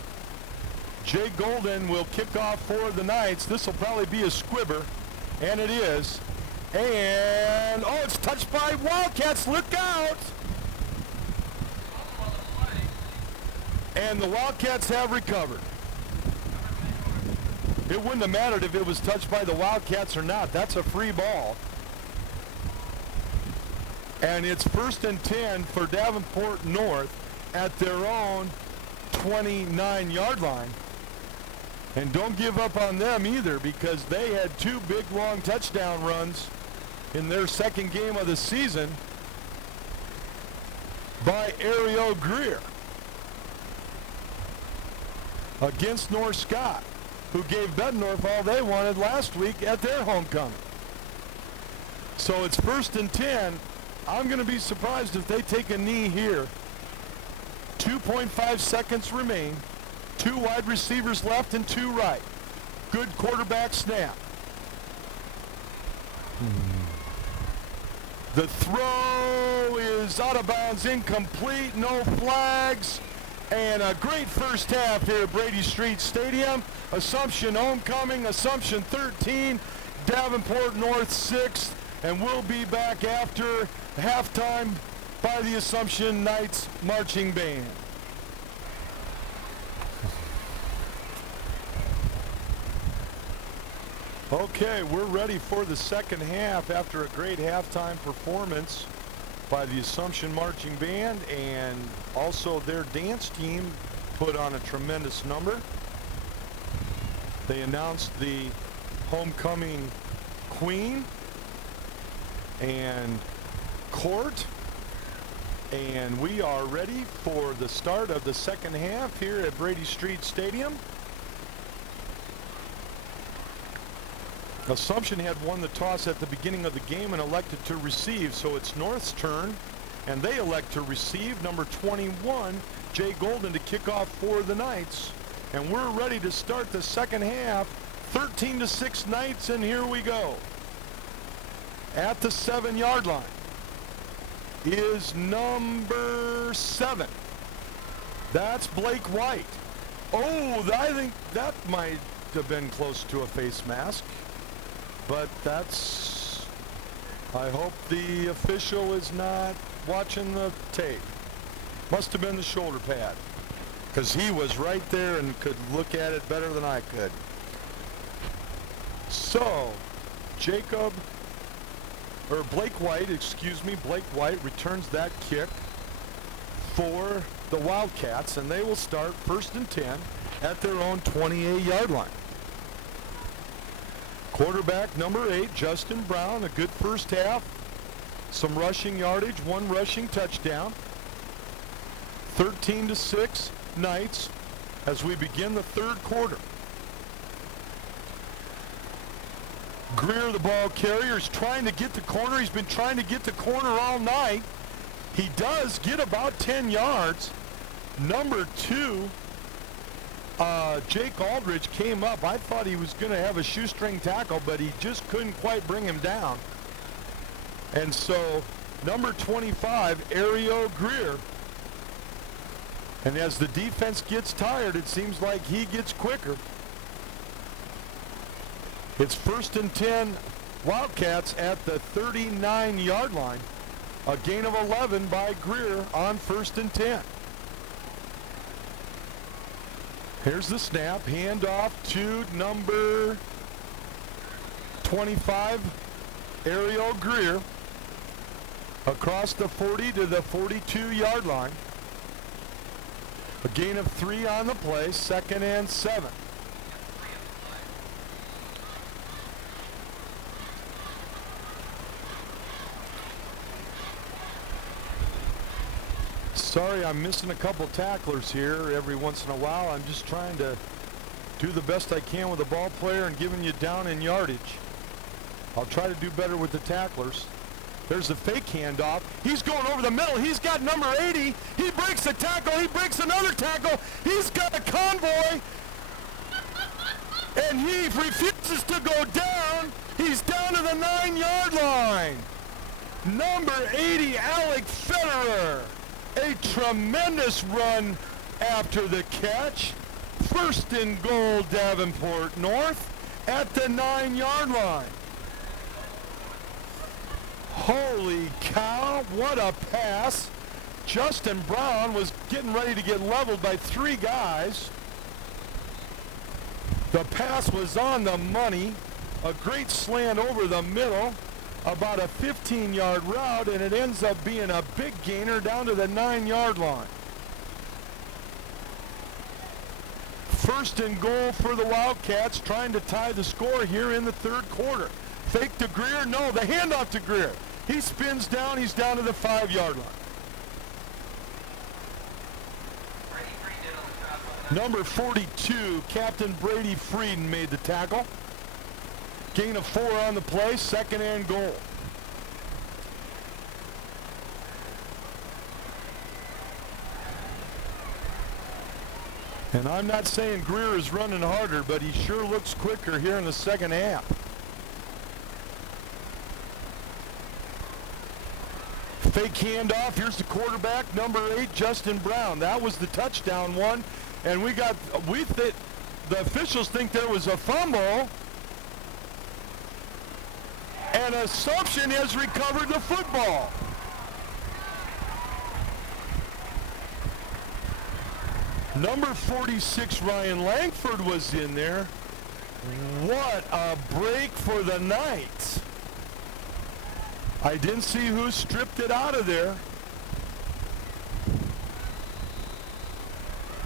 Jay Golden will kick off for the Knights. This will probably be a squibber, and it is. And, oh, it's touched by Wildcats. Look out! And the Wildcats have recovered. It wouldn't have mattered if it was touched by the Wildcats or not. That's a free ball. And it's first and 10 for Davenport North at their own 29-yard line. And don't give up on them either, because they had 2 big, long touchdown runs in their second game of the season by Ariel Greer against North Scott, who gave Bettendorf all they wanted last week at their homecoming. So it's first and 10. I'm going to be surprised if they take a knee here. 2.5 seconds remain. 2 wide receivers left and 2 right. Good quarterback snap. The throw is out of bounds, incomplete, no flags. And a great first half here at Brady Street Stadium. Assumption homecoming, Assumption 13, Davenport North 6. And we'll be back after halftime by the Assumption Knights Marching Band. Okay, we're ready for the second half after a great halftime performance by the Assumption Marching Band, and also their dance team put on a tremendous number. They announced the homecoming queen and court, and we are ready for the start of the second half here at Brady Street Stadium. Assumption had won the toss at the beginning of the game and elected to receive, so it's North's turn, and they elect to receive. Number 21, Jay Golden, to kick off for the Knights. And we're ready to start the second half. 13-6 Knights, and here we go. At the 7-yard line is number 7. That's Blake White. Oh, I think that might have been close to a face mask. But that's, I hope the official is not watching the tape. Must have been the shoulder pad, because he was right there and could look at it better than I could. So, Blake White returns that kick for the Wildcats, and they will start first and 10 at their own 28-yard line. Quarterback number 8, Justin Brown, a good first half. Some rushing yardage, 1 rushing touchdown. 13-6 Knights as we begin the third quarter. Greer, the ball carrier, is trying to get the corner. He's been trying to get the corner all night. He does get about 10 yards. Number 2, Jake Aldridge came up. I thought he was going to have a shoestring tackle, but he just couldn't quite bring him down. And so, number 25, Ario Greer. And as the defense gets tired, it seems like he gets quicker. It's 1st and 10 Wildcats at the 39-yard line. A gain of 11 by Greer on 1st and 10. Here's the snap. Handoff to number 25, Ariel Greer. Across the 40 to the 42-yard line. A gain of 3 on the play. 2nd and 7. Sorry, I'm missing a couple tacklers here every once in a while. I'm just trying to do the best I can with a ball player and giving you down in yardage. I'll try to do better with the tacklers. There's a fake handoff. He's going over the middle. He's got number 80. He breaks a tackle. He breaks another tackle. He's got a convoy. And he refuses to go down. He's down to the 9-yard line. Number 80, Alec Federer. A tremendous run after the catch. 1st and goal, Davenport North at the 9-yard line. Holy cow, what a pass. Justin Brown was getting ready to get leveled by 3 guys. The pass was on the money. A great slant over the middle. About a 15-yard route, and it ends up being a big gainer down to the 9-yard line. 1st and goal for the Wildcats, trying to tie the score here in the third quarter. Fake to Greer, no, the handoff to Greer. He spins down, he's down to the 5-yard line. Number 42, Captain Brady Frieden made the tackle. Gain of 4 on the play, 2nd and goal. And I'm not saying Greer is running harder, but he sure looks quicker here in the second half. Fake handoff. Here's the quarterback, number 8, Justin Brown. That was the touchdown one. And the officials think there was a fumble. And Assumption has recovered the football. Number 46, Ryan Langford, was in there. What a break for the Knights. I didn't see who stripped it out of there.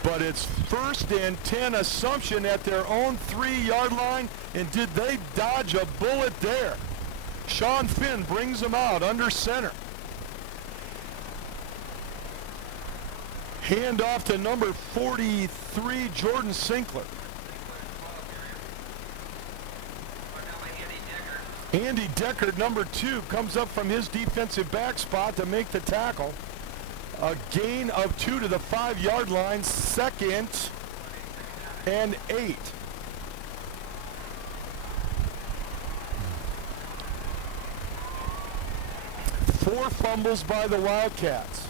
But it's 1st and 10 Assumption at their own 3-yard line. And did they dodge a bullet there? Sean Finn brings them out under center. Handoff to number 43, Jordan Sinkler. Andy Deckard, number 2, comes up from his defensive back spot to make the tackle. A gain of 2 to the 5-yard line, 2nd and 8. Four fumbles by the Wildcats.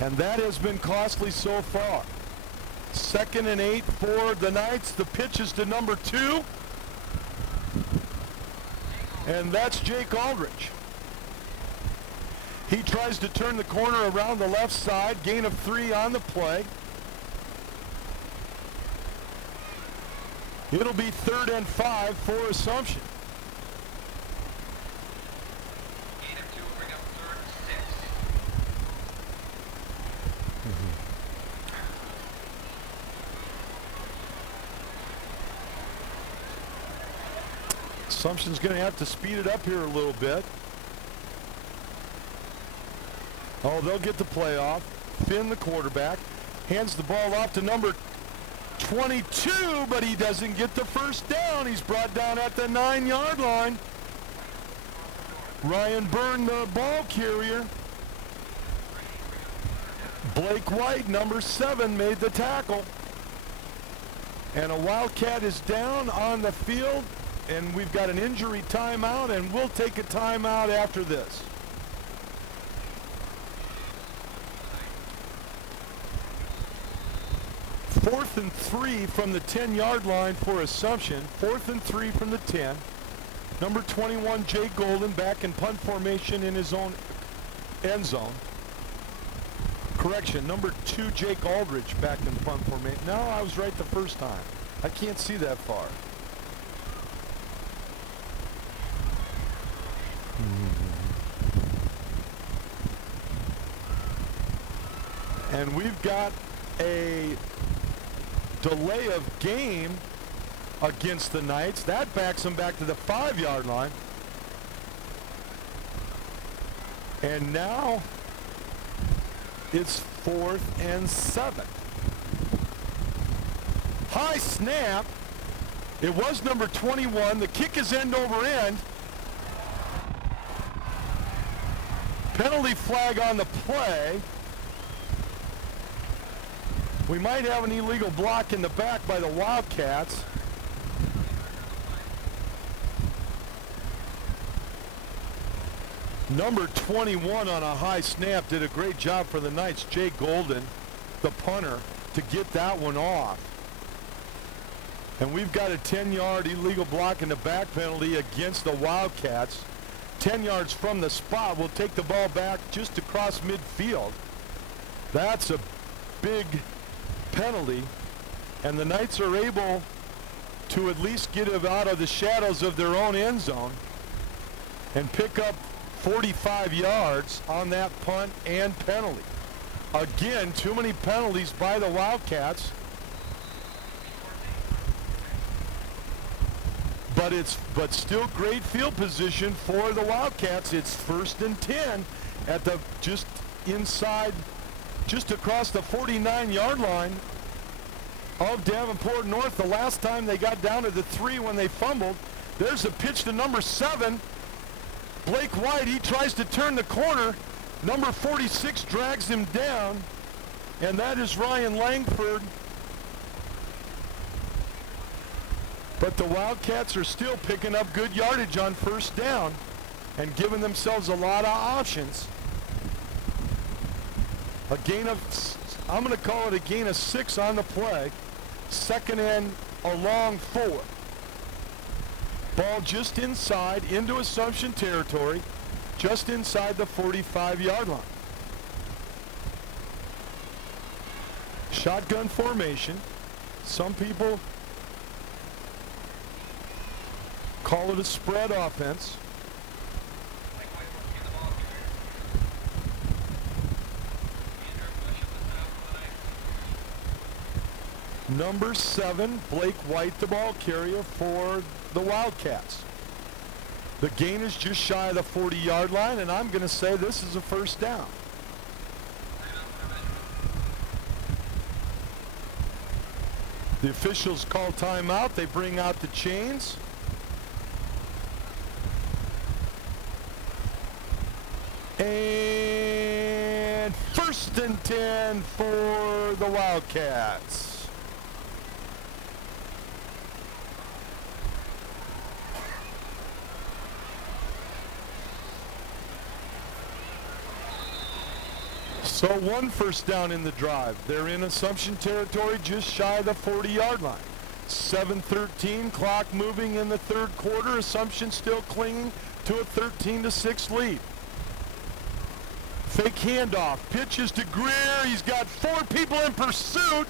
And that has been costly so far. 2nd and 8 for the Knights. The pitch is to number 2. And that's Jake Aldridge. He tries to turn the corner around the left side. Gain of 3 on the play. It'll be 3rd and 5 for Assumption. Gain of 2 will bring up 3rd and 6. Assumption's going to have to speed it up here a little bit. Oh, they'll get the playoff. Finn, the quarterback, hands the ball off to number 22, but he doesn't get the first down. He's brought down at the 9-yard line. Ryan Byrne, the ball carrier. Blake White, number 7, made the tackle. And a Wildcat is down on the field, and we've got an injury timeout, and we'll take a timeout after this. Fourth and 3 from the 10-yard line for Assumption. 4th and 3 from the 10. Number 21, Jay Golden, back in punt formation in his own end zone. Correction, number 2, Jake Aldridge, back in punt formation. No, I was right the first time. I can't see that far. And we've got a delay of game against the Knights. That backs them back to the 5-yard line. And now it's 4th and 7. High snap. It was number 21. The kick is end over end. Penalty flag on the play. We might have an illegal block in the back by the Wildcats. Number 21 on a high snap did a great job for the Knights. Jay Golden, the punter, to get that one off. And we've got a 10-yard illegal block in the back penalty against the Wildcats. 10 yards from the spot. We'll take the ball back just across midfield. That's a big penalty. And the Knights are able to at least get it out of the shadows of their own end zone and pick up 45 yards on that punt and penalty. Again, too many penalties by the Wildcats. But still great field position for the Wildcats. It's 1st and 10 at the just across the 49-yard line of Davenport North. The last time they got down to the 3 when they fumbled. There's a pitch to number 7. Blake White, he tries to turn the corner. Number 46 drags him down, and that is Ryan Langford. But the Wildcats are still picking up good yardage on 1st down and giving themselves a lot of options. A gain of, I'm going to call it a gain of 6 on the play. 2nd and a long 4. Ball just inside, into Assumption territory, just inside the 45-yard line. Shotgun formation. Some people call it a spread offense. Number 7, Blake White, the ball carrier for the Wildcats. The gain is just shy of the 40-yard line, and I'm going to say this is a 1st down. The officials call timeout. They bring out the chains. And 1st and 10 for the Wildcats. So 1 1st down in the drive. They're in Assumption territory just shy of the 40-yard line. 7:13, clock moving in the 3rd quarter. Assumption still clinging to a 13-6 lead. Fake handoff, pitches to Greer. He's got 4 people in pursuit,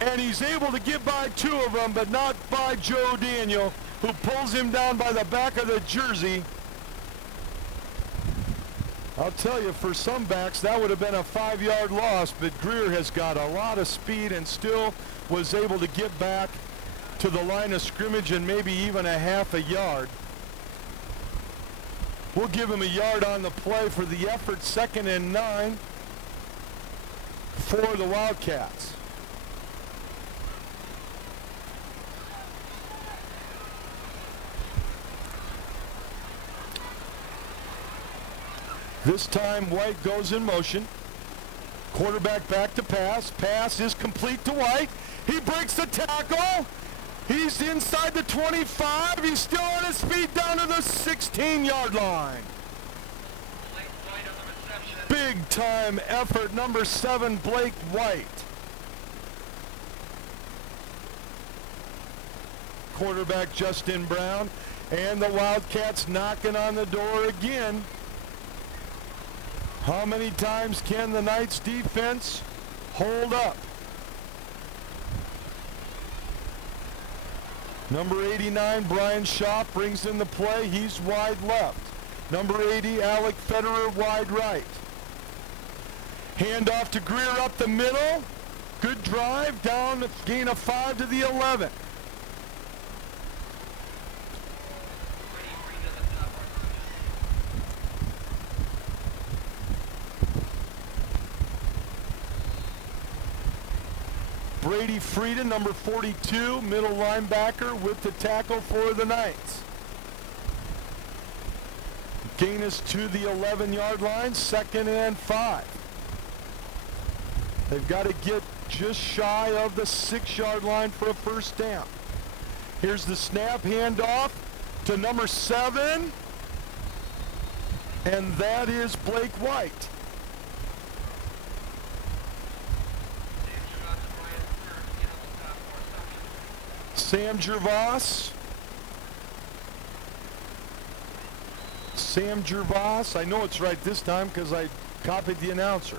and he's able to get by 2 of them, but not by Joe Daniel, who pulls him down by the back of the jersey. I'll tell you, for some backs, that would have been a 5-yard loss, but Greer has got a lot of speed and still was able to get back to the line of scrimmage and maybe even a half a yard. We'll give him a yard on the play for the effort. 2nd and 9 for the Wildcats. This time White goes in motion. Quarterback back to pass. Pass is complete to White. He breaks the tackle. He's inside the 25. He's still on his feet down to the 16-yard line. Blake White on the reception. Big time effort, number 7, Blake White. Quarterback Justin Brown, and the Wildcats knocking on the door again. How many times can the Knights defense hold up? Number 89, Brian Shaw, brings in the play. He's wide left. Number 80, Alec Federer, wide right. Handoff to Greer up the middle. Good drive, down, gain of 5 to the 11. Brady Frieda, number 42, middle linebacker with the tackle for the Knights. Gain us to the 11-yard line, 2nd and 5. They've got to get just shy of the 6-yard line for a first down. Here's the snap, handoff to number 7, and that is Blake White. Sam Gervas. Sam Gervas. I know it's right this time because I copied the announcer.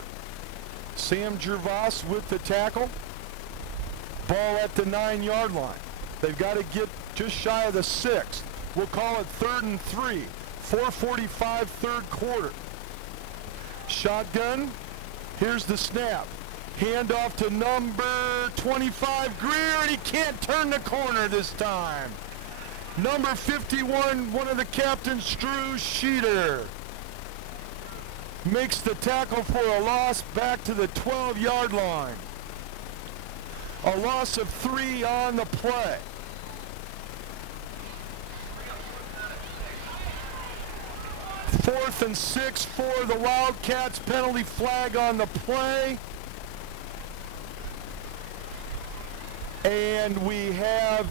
Sam Gervas with the tackle. Ball at the 9-yard line. They've got to get just shy of the 6th. We'll call it 3rd and 3. 4:45 third quarter. Shotgun. Here's the snap. Handoff to number 25, Greer, and he can't turn the corner this time. Number 51, one of the captains, Drew Sheeter, makes the tackle for a loss back to the 12-yard line. A loss of 3 on the play. Fourth and 6 for the Wildcats. Penalty flag on the play. And we have,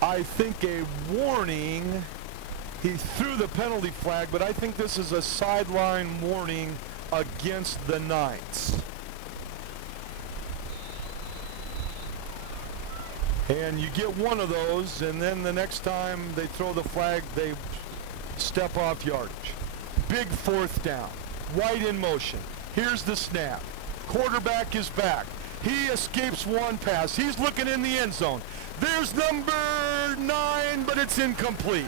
I think, a warning. He threw the penalty flag, but I think this is a sideline warning against the Knights. And you get one of those, and then the next time they throw the flag, they step off yardage. Big 4th down. White in motion. Here's the snap. Quarterback is back. He escapes one pass. He's looking in the end zone. There's number 9, but it's incomplete.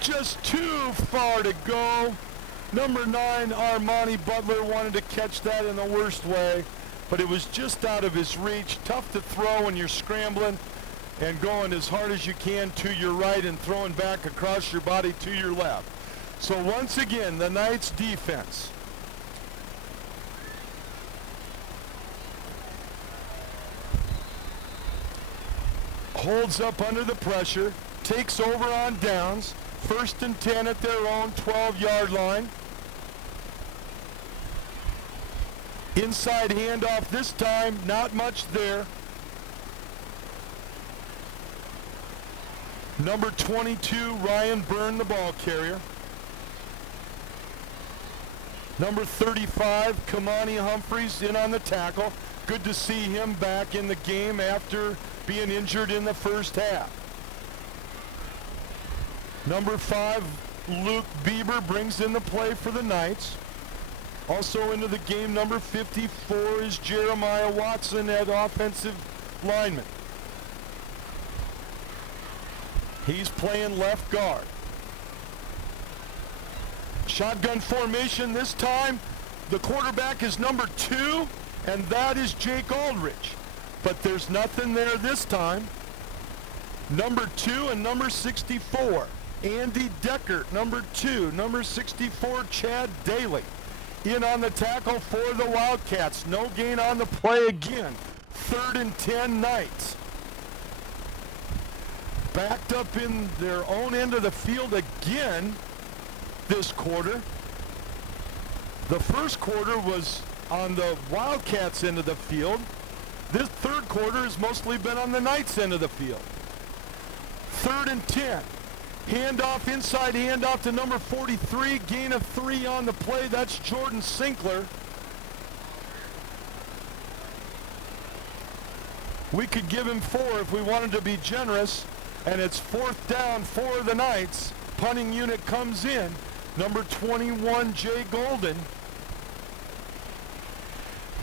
Just too far to go. Number 9, Armani Butler, wanted to catch that in the worst way, but it was just out of his reach. Tough to throw when you're scrambling and going as hard as you can to your right and throwing back across your body to your left. So once again, the Knights defense holds up under the pressure, takes over on downs, 1st and 10 at their own 12-yard line. Inside handoff this time, not much there. Number 22, Ryan Byrne, the ball carrier. Number 35, Kamani Humphreys, in on the tackle. Good to see him back in the game after being injured in the first half. Number 5, Luke Bieber, brings in the play for the Knights. Also into the game, number 54 is Jeremiah Watson at offensive lineman. He's playing left guard. Shotgun formation this time. The quarterback is number 2, and that is Jake Aldrich. But there's nothing there this time. Number 2 and number 64. Andy Deckert, number 2. Number 64, Chad Daly. In on the tackle for the Wildcats. No gain on the play again. 3rd and 10 Knights. Backed up in their own end of the field again this quarter. The first quarter was on the Wildcats end of the field. This third quarter has mostly been on the Knights end of the field. 3rd and 10. Handoff, inside handoff to number 43. Gain of 3 on the play. That's Jordan Sinkler. We could give him 4 if we wanted to be generous. And it's 4th down for the Knights. Punting unit comes in. Number 21, Jay Golden.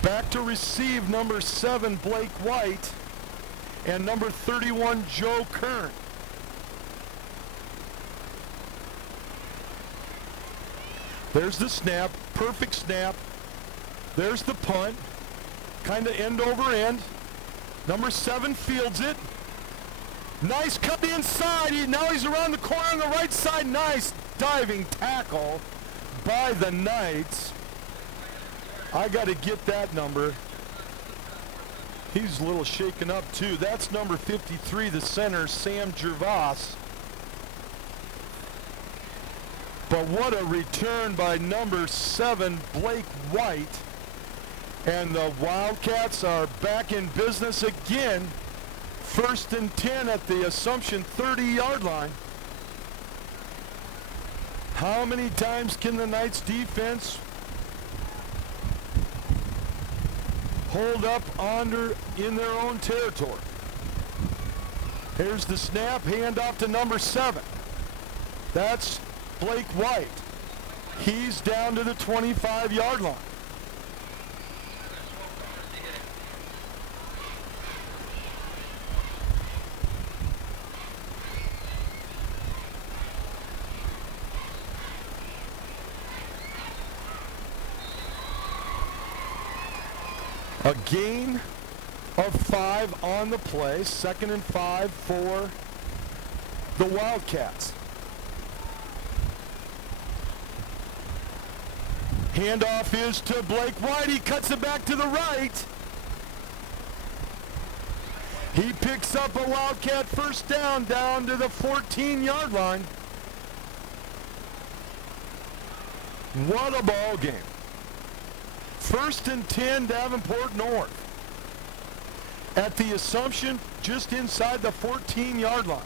Back to receive number 7, Blake White. And number 31, Joe Kern. There's the snap, perfect snap. There's the punt, kind of end over end. Number 7 fields it. Nice cut inside. Now he's around the corner on the right side. Nice diving tackle by the Knights. I got to get that number. He's a little shaken up too. That's number 53, the center, Sam Gervas. But what a return by number 7, Blake White. And the Wildcats are back in business again. 1st and 10 at the Assumption 30-yard line. How many times can the Knights defense hold up in their own territory? Here's the snap, handoff to number 7. That's Blake White. He's down to the 25-yard line. A gain of 5 on the play. 2nd and 5 for the Wildcats. Handoff is to Blake White. He cuts it back to the right. He picks up a Wildcat 1st down to the 14-yard line. What a ball game. 1st and 10, Davenport North. At the Assumption, just inside the 14-yard line.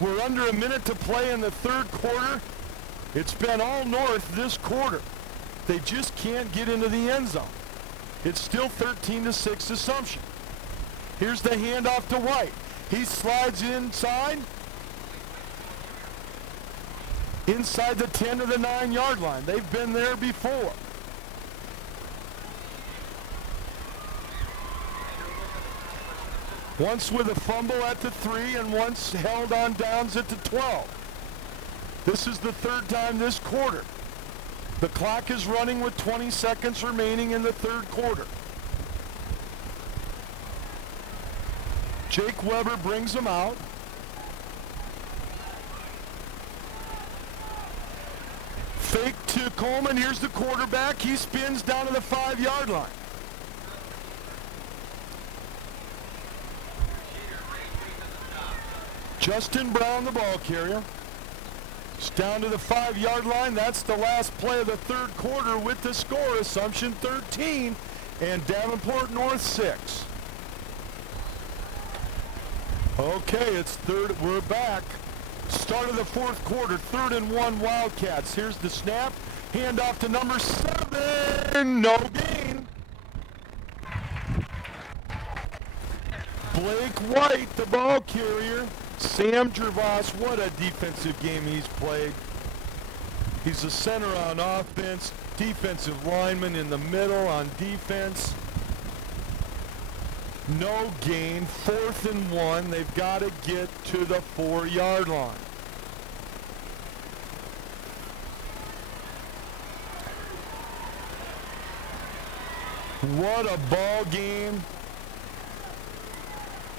We're under a minute to play in the 3rd quarter. It's been all North this quarter. They just can't get into the end zone. It's still 13-6 Assumption. Here's the handoff to White. He slides inside the 10 to the 9-yard line. They've been there before. Once with a fumble at the 3 and once held on downs at the 12. This is the 3rd time this quarter. The clock is running with 20 seconds remaining in the 3rd quarter. Jake Weber brings him out. Fake to Coleman. Here's the quarterback. He spins down to the 5-yard line. Justin Brown, the ball carrier. It's down to the 5-yard line. That's the last play of the 3rd quarter with the score. Assumption 13 and Davenport North 6. Okay, it's 3rd. We're back. Start of the 4th quarter. 3rd and 1 Wildcats. Here's the snap. Handoff to number 7. No gain. Blake White, the ball carrier. Sam Gervas, what a defensive game he's played. He's a center on offense, defensive lineman in the middle on defense. No gain, 4th and 1. They've got to get to the 4-yard line. What a ball game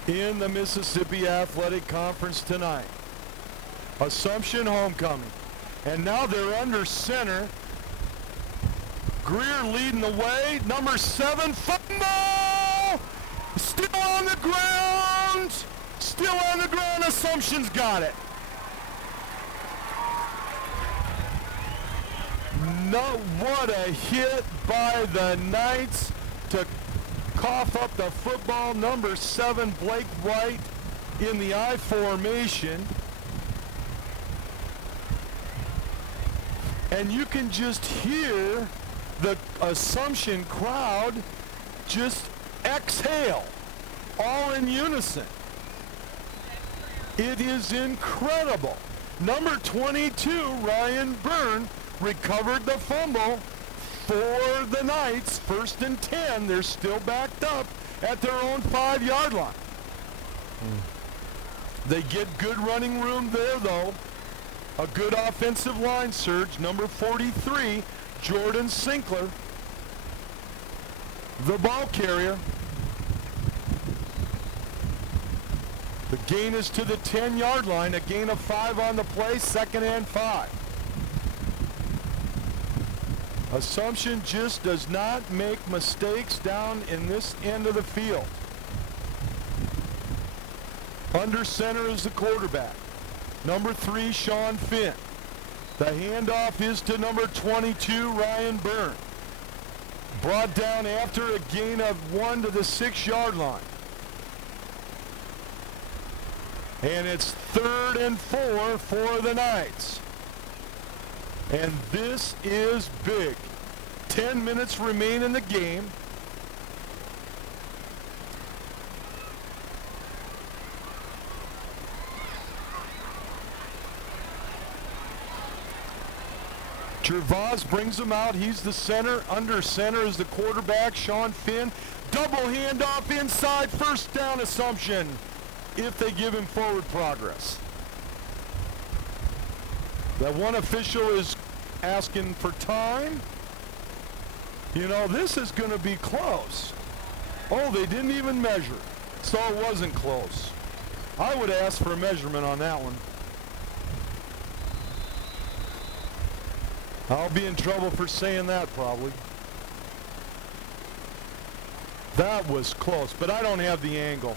in the Mississippi Athletic Conference tonight. Assumption homecoming. And now they're under center. Greer leading the way. Number 7, fumble! Still on the ground! Still on the ground. Assumption's got it. No, what a hit by the Knights to cough up the football. Number 7, Blake White in the I formation. And you can just hear the Assumption crowd just exhale, all in unison. It is incredible. Number 22, Ryan Byrne, recovered the fumble for the Knights. 1st and 10. They're still backed up at their own 5-yard line. They get good running room there, though. A good offensive line surge. Number 43, Jordan Sinkler, the ball carrier. The gain is to the 10-yard line. A gain of 5 on the play. 2nd and 5. Assumption just does not make mistakes down in this end of the field. Under center is the quarterback. Number 3, Sean Finn. The handoff is to number 22, Ryan Byrne. Brought down after a gain of 1 to the 6-yard line. And it's 3rd and 4 for the Knights. And this is big. 10 minutes remain in the game. Gervais brings him out. He's the center. Under center is the quarterback, Sean Finn. Double handoff inside. 1st down, Assumption, if they give him forward progress. That one official is asking for time. You know, this is going to be close. Oh, they didn't even measure, so it wasn't close. I would ask for a measurement on that one. I'll be in trouble for saying that probably. That was close, but I don't have the angle.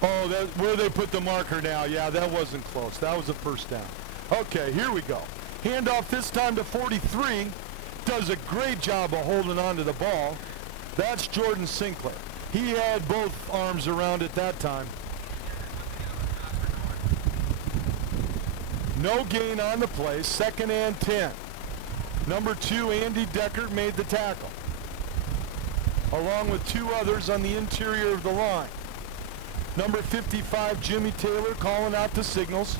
Oh, where they put the marker now. Yeah, that wasn't close. That was a 1st down. Okay, here we go. Handoff this time to 43. Does a great job of holding on to the ball. That's Jordan Sinkler. He had both arms around it that time. No gain on the play. 2nd and 10. Number 2, Andy Deckert, made the tackle, along with 2 others on the interior of the line. Number 55, Jimmy Taylor, calling out the signals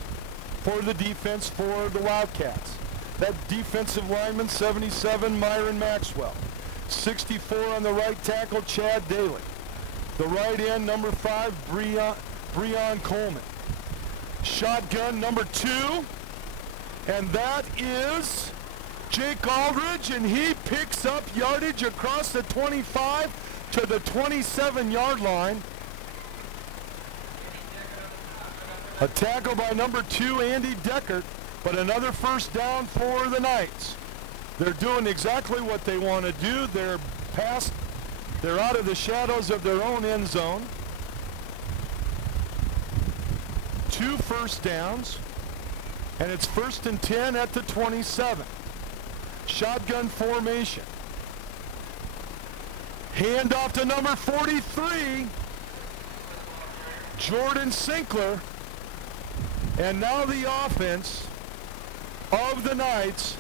for the defense for the Wildcats. That defensive lineman, 77, Myron Maxwell. 64 on the right tackle, Chad Daly. The right end, number 5, Breon Coleman. Shotgun, number 2, and that is Jake Aldridge, and he picks up yardage across the 25 to the 27-yard line. A tackle by number 2, Andy Deckert, but another 1st down for the Knights. They're doing exactly what they want to do. They're out of the shadows of their own end zone. 2 1st downs, and it's 1st and 10 at the 27. Shotgun formation. Handoff to number 43, Jordan Sinkler. And now the offense of the Knights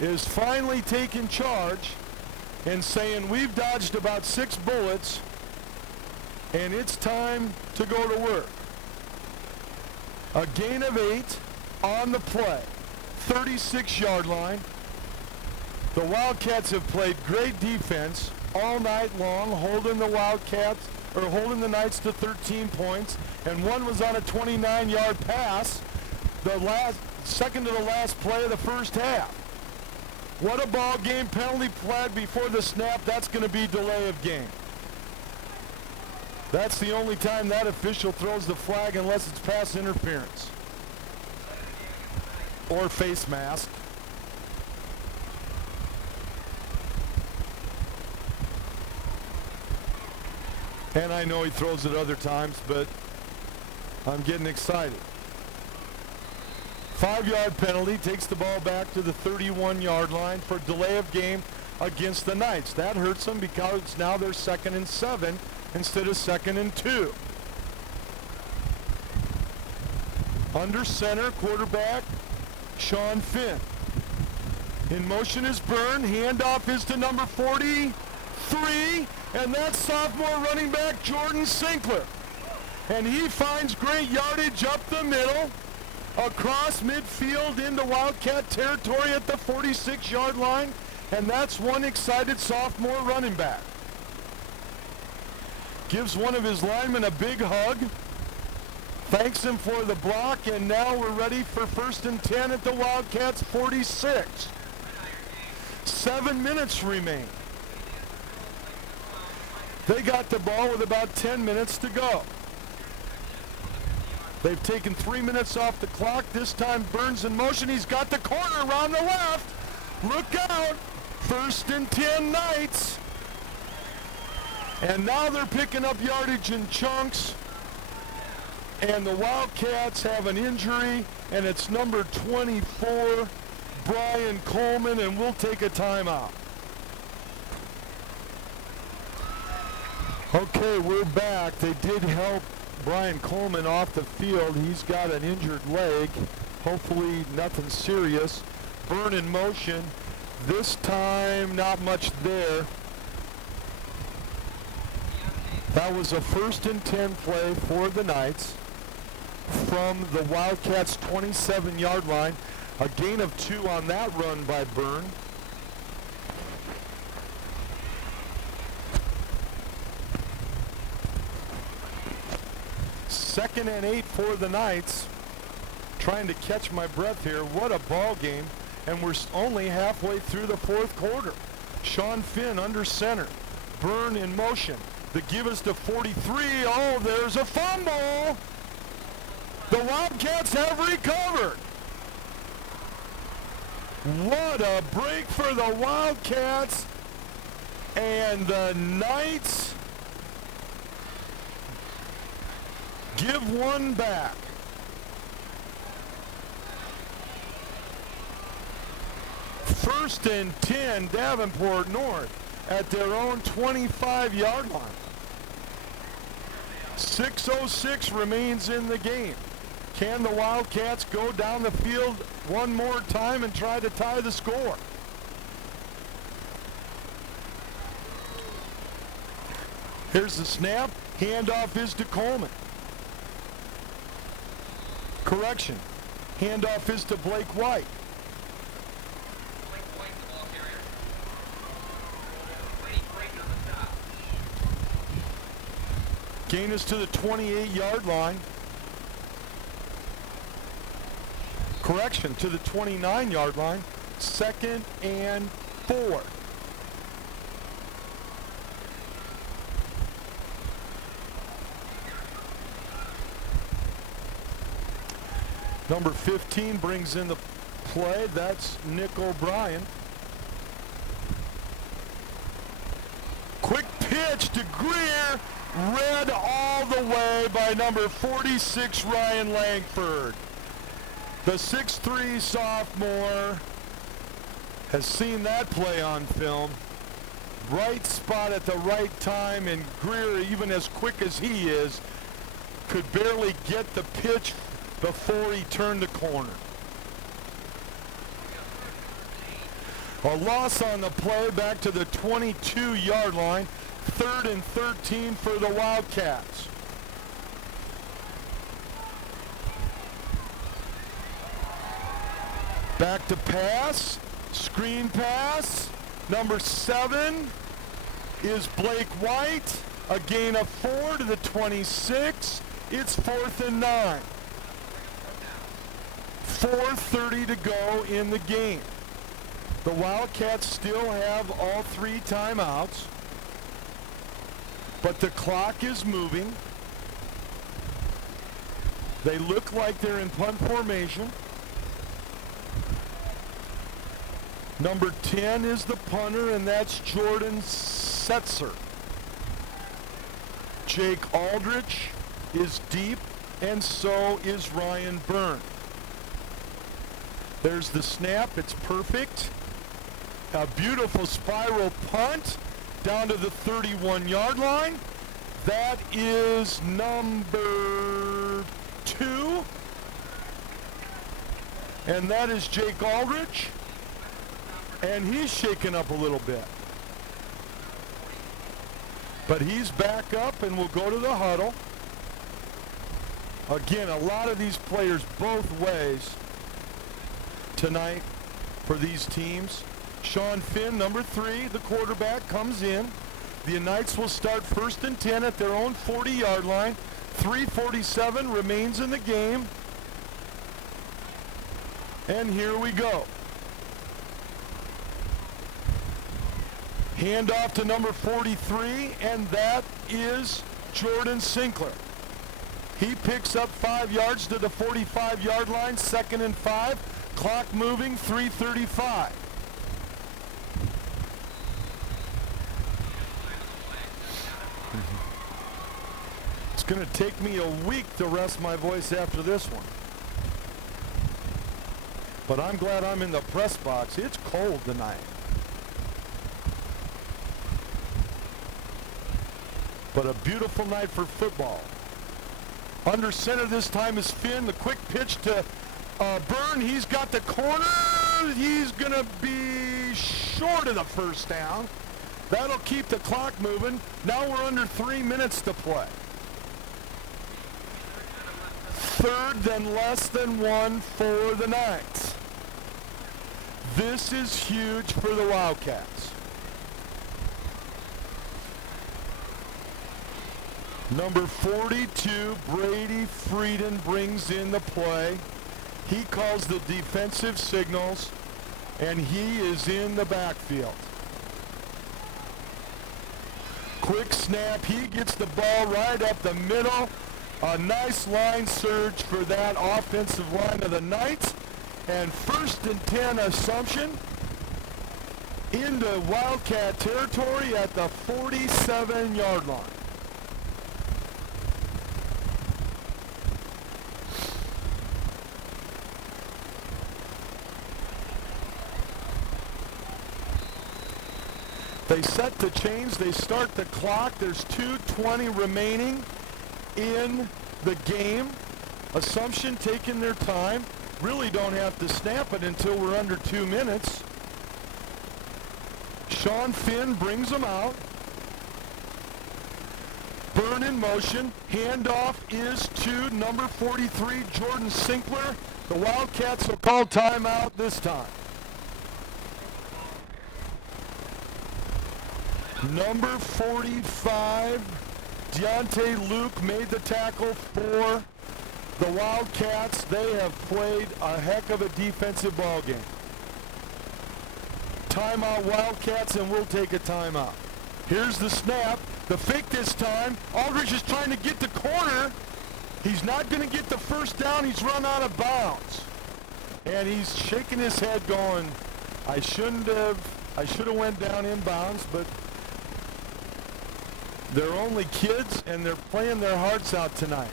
is finally taking charge and saying, we've dodged about 6 bullets and it's time to go to work. A gain of 8 on the play. 36-yard line. The Wildcats have played great defense all night long, holding the Knights to 13 points, and one was on a 29-yard pass, second to the last play of the 1st half. What a ball game. Penalty flag before the snap. That's going to be delay of game. That's the only time that official throws the flag unless it's pass interference or face mask. And I know he throws it other times, but I'm getting excited. 5-yard penalty, takes the ball back to the 31-yard line for delay of game against the Knights. That hurts them because now they're 2nd and 7 instead of 2nd and 2. Under center, quarterback Sean Finn. In motion is Byrne. Handoff is to number 43, and that's sophomore running back Jordan Sinkler. And he finds great yardage up the middle, across midfield into Wildcat territory at the 46-yard line, and that's one excited sophomore running back. Gives one of his linemen a big hug, thanks him for the block, and now we're ready for 1st and 10 at the Wildcats 46. 7 minutes remain. They got the ball with about 10 minutes to go. They've taken 3 minutes off the clock. This time Burns in motion. He's got the corner around the left. Look out. 1st and 10 Knights. And now they're picking up yardage in chunks. And the Wildcats have an injury, and it's number 24, Brian Coleman, and we'll take a timeout. Okay, we're back. They did help Brian Coleman off the field. He's got an injured leg. Hopefully nothing serious. Byrne in motion. This time not much there. That was a 1st and 10 play for the Knights from the Wildcats' 27-yard line. A gain of 2 on that run by Byrne. Second and 8 for the Knights. Trying to catch my breath here. What a ball game. And we're only halfway through the 4th quarter. Sean Finn under center. Byrne in motion. The give is to 43. Oh, there's a fumble. The Wildcats have recovered. What a break for the Wildcats. And the Knights give one back. First and 10, Davenport North at their own 25-yard line. 6:06 remains in the game. Can the Wildcats go down the field one more time and try to tie the score? Here's the snap. Handoff is to Coleman. Correction. Handoff is to Blake White. Gain is to the 28-yard line. Correction, to the 29-yard line. 2nd and 4. Number 15 brings in the play. That's Nick O'Brien. Quick pitch to Greer. Read all the way by number 46, Ryan Langford. The 6'3" sophomore has seen that play on film. Right spot at the right time, and Greer, even as quick as he is, could barely get the pitch before he turned the corner. A loss on the play back to the 22-yard line. 3rd and 13 for the Wildcats. Back to pass. Screen pass. Number 7 is Blake White. A gain of 4 to the 26. It's 4th and 9. 4:30 to go in the game. The Wildcats still have all 3 timeouts. But the clock is moving. They look like they're in punt formation. Number 10 is the punter, and that's Jordan Setzer. Jake Aldrich is deep, and so is Ryan Byrne. There's the snap. It's perfect. A beautiful spiral punt down to the 31-yard line. That is number 2. And that is Jake Aldrich. And he's shaken up a little bit. But he's back up and will go to the huddle. Again, a lot of these players both ways tonight for these teams. Sean Finn, number 3, the quarterback, comes in. The Knights will start 1st and 10 at their own 40-yard line. 3:47 remains in the game. And here we go. Handoff to number 43, and that is Jordan Sinkler. He picks up 5 yards to the 45-yard line, 2nd and 5. Clock moving, 3:35. It's going to take me a week to rest my voice after this one. But I'm glad I'm in the press box. It's cold tonight. But a beautiful night for football. Under center this time is Finn. The quick pitch to Byrne. He's got the corner. He's going to be short of the first down. That'll keep the clock moving. Now we're under 3 minutes to play. 3rd and less than 1 for the Knights. This is huge for the Wildcats. Number 42, Brady Frieden, brings in the play. He calls the defensive signals, and he is in the backfield. Quick snap. He gets the ball right up the middle. A nice line surge for that offensive line of the Knights. And 1st and 10 assumption into Wildcat territory at the 47-yard line. They set the chains, they start the clock. There's 2:20 remaining in the game. Assumption taking their time. Really don't have to snap it until we're under 2 minutes. Sean Finn brings them out. Byrne in motion. Handoff is to number 43, Jordan Sinkler. The Wildcats will call timeout this time. Number 45, Deontay Luke made the tackle for the Wildcats. They have played a heck of a defensive ball game. Timeout Wildcats, and we'll take a timeout. Here's the snap. The fake this time. Aldrich is trying to get the corner. He's not going to get the first down. He's run out of bounds. And he's shaking his head going, I should have went down in bounds, but they're only kids, and they're playing their hearts out tonight.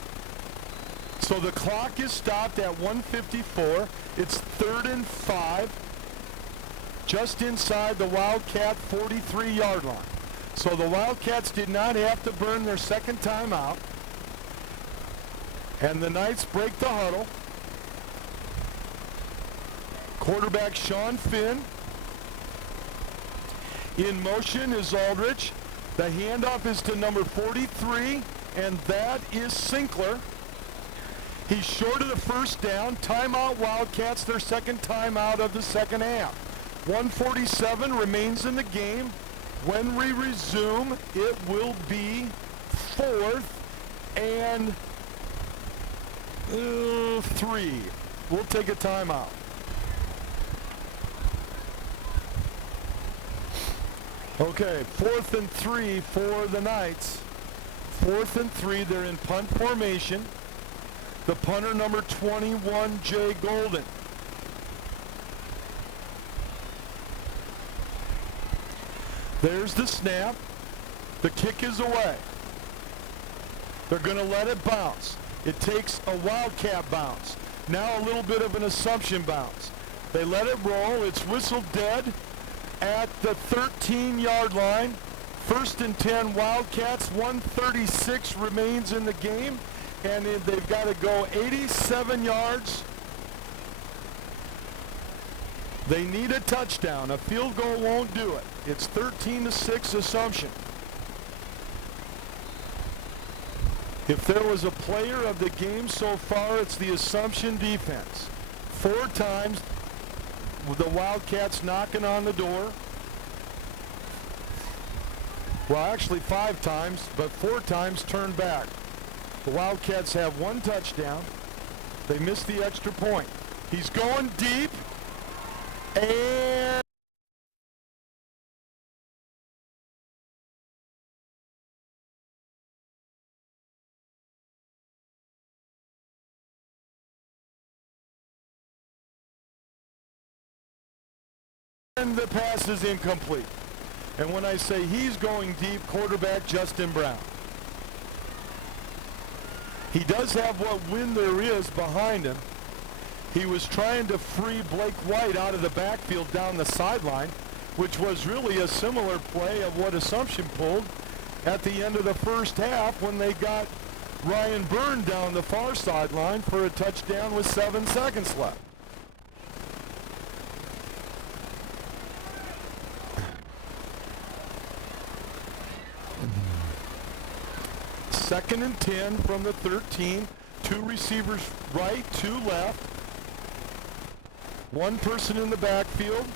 So the clock is stopped at 1:54. It's 3rd and 5, just inside the Wildcat 43-yard line. So the Wildcats did not have to burn their second timeout. And the Knights break the huddle. Quarterback Sean Finn. In motion is Aldrich. The handoff is to number 43, and that is Sinkler. He's short of the first down. Timeout Wildcats, their second timeout of the second half. 1:47 remains in the game. When we resume, it will be 4th and 3. We'll take a timeout. Okay, 4th and 3 for the Knights. 4th and 3. They're in punt formation. The punter, number 21, Jay Golden. There's the snap. The kick is away. They're going to let it bounce. It takes a Wildcat bounce. Now a little bit of an assumption bounce. They let it roll. It's whistled dead at the 13-yard line. 1st and 10 Wildcats. 1:36 remains in the game. And they've got to go 87 yards. They need a touchdown. A field goal won't do it. It's 13-6 assumption. If there was a player of the game so far, it's the Assumption defense. 4 times the Wildcats knocking on the door. Well, actually 5 times, but 4 times turned back. The Wildcats have 1 touchdown. They missed the extra point. He's going deep, and the pass is incomplete. And when I say he's going deep, quarterback Justin Brown. He does have what wind there is behind him. He was trying to free Blake White out of the backfield down the sideline, which was really a similar play of what Assumption pulled at the end of the first half when they got Ryan Byrne down the far sideline for a touchdown with 7 seconds left. Second and 10 from the 13. 2 receivers right, 2 left. 1 person in the backfield.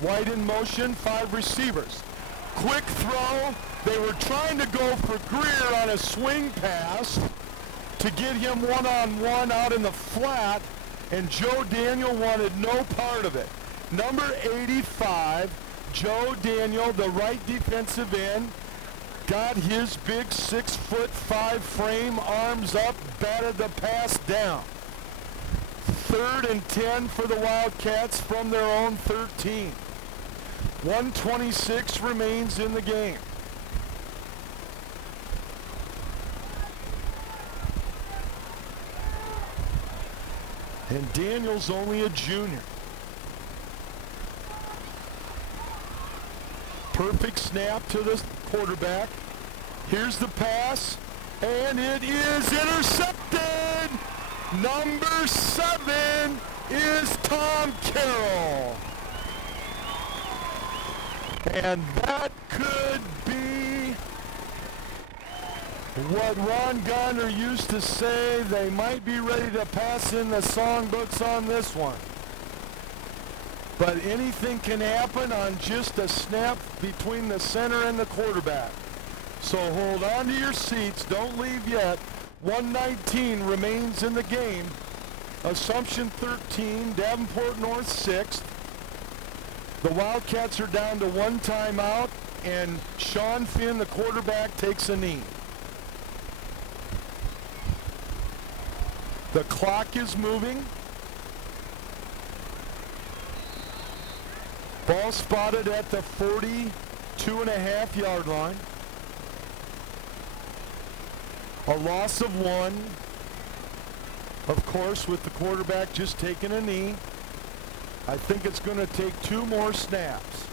White in motion, 5 receivers. Quick throw. They were trying to go for Greer on a swing pass to get him one-on-one out in the flat, and Joe Daniel wanted no part of it. Number 85, Joe Daniel, the right defensive end, got his big 6'5" frame, arms up, batted the pass down. 3rd and 10 for the Wildcats from their own 13. 1:26 remains in the game. And Daniel's only a junior. Perfect snap to the quarterback. Here's the pass, and it is intercepted. Number 7 is Tom Carroll. And that could be what Ron Garner used to say, they might be ready to pass in the songbooks on this one. But anything can happen on just a snap between the center and the quarterback. So hold on to your seats. Don't leave yet. 1:19 remains in the game. Assumption 13, Davenport North 6th. The Wildcats are down to 1 timeout, and Sean Finn, the quarterback, takes a knee. The clock is moving. Ball spotted at the 42.5-yard line. A loss of 1. Of course, with the quarterback just taking a knee. I think it's going to take 2 more snaps.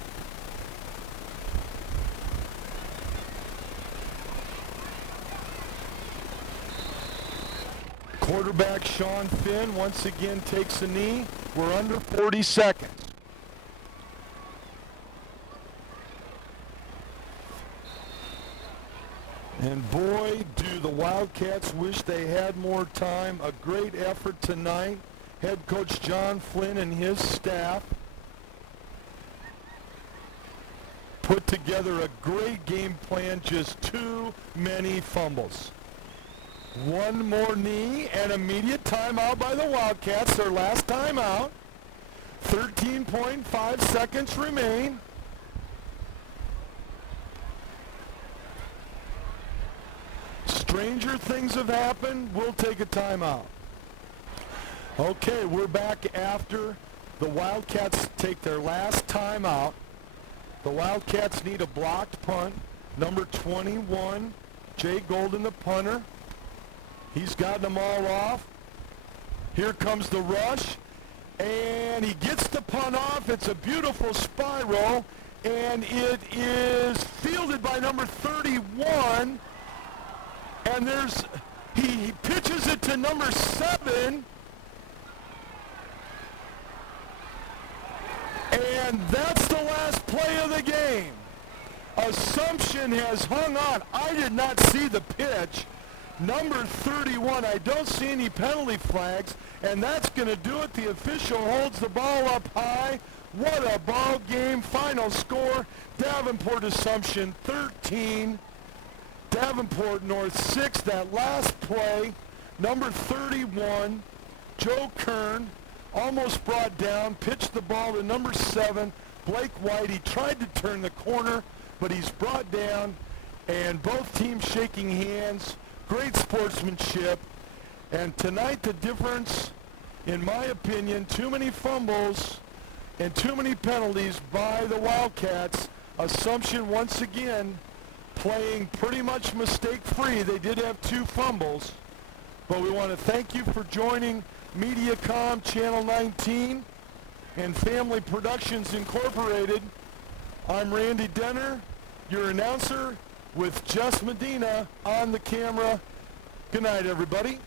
Quarterback Sean Finn once again takes a knee. We're under 40 seconds. And boy, do the Wildcats wish they had more time. A great effort tonight. Head coach John Flynn and his staff put together a great game plan, just too many fumbles. 1 more knee and immediate timeout by the Wildcats, their last timeout. 13.5 seconds remain. stranger things have happened, we'll take a timeout. Okay, we're back after the Wildcats take their last timeout. The Wildcats need a blocked punt. Number 21, Jay Golden, the punter. He's gotten them all off. Here comes the rush, and he gets the punt off. It's a beautiful spiral, and it is fielded by number 31. And he pitches it to number 7. And that's the last play of the game. Assumption has hung on. I did not see the pitch. Number 31, I don't see any penalty flags, and that's going to do it. The official holds the ball up high. What a ball game. Final score, Davenport Assumption 13, Davenport North 6. That last play, number 31, Joe Kern, almost brought down, pitched the ball to number 7, Blake White. He tried to turn the corner, but he's brought down, and both teams shaking hands. Great sportsmanship. And tonight the difference, in my opinion, too many fumbles and too many penalties by the Wildcats. Assumption once again playing pretty much mistake-free. They did have 2 fumbles. But we want to thank you for joining Mediacom Channel 19 and Family Productions Incorporated. I'm Randy Denner, your announcer, with Jess Medina on the camera. Good night, everybody.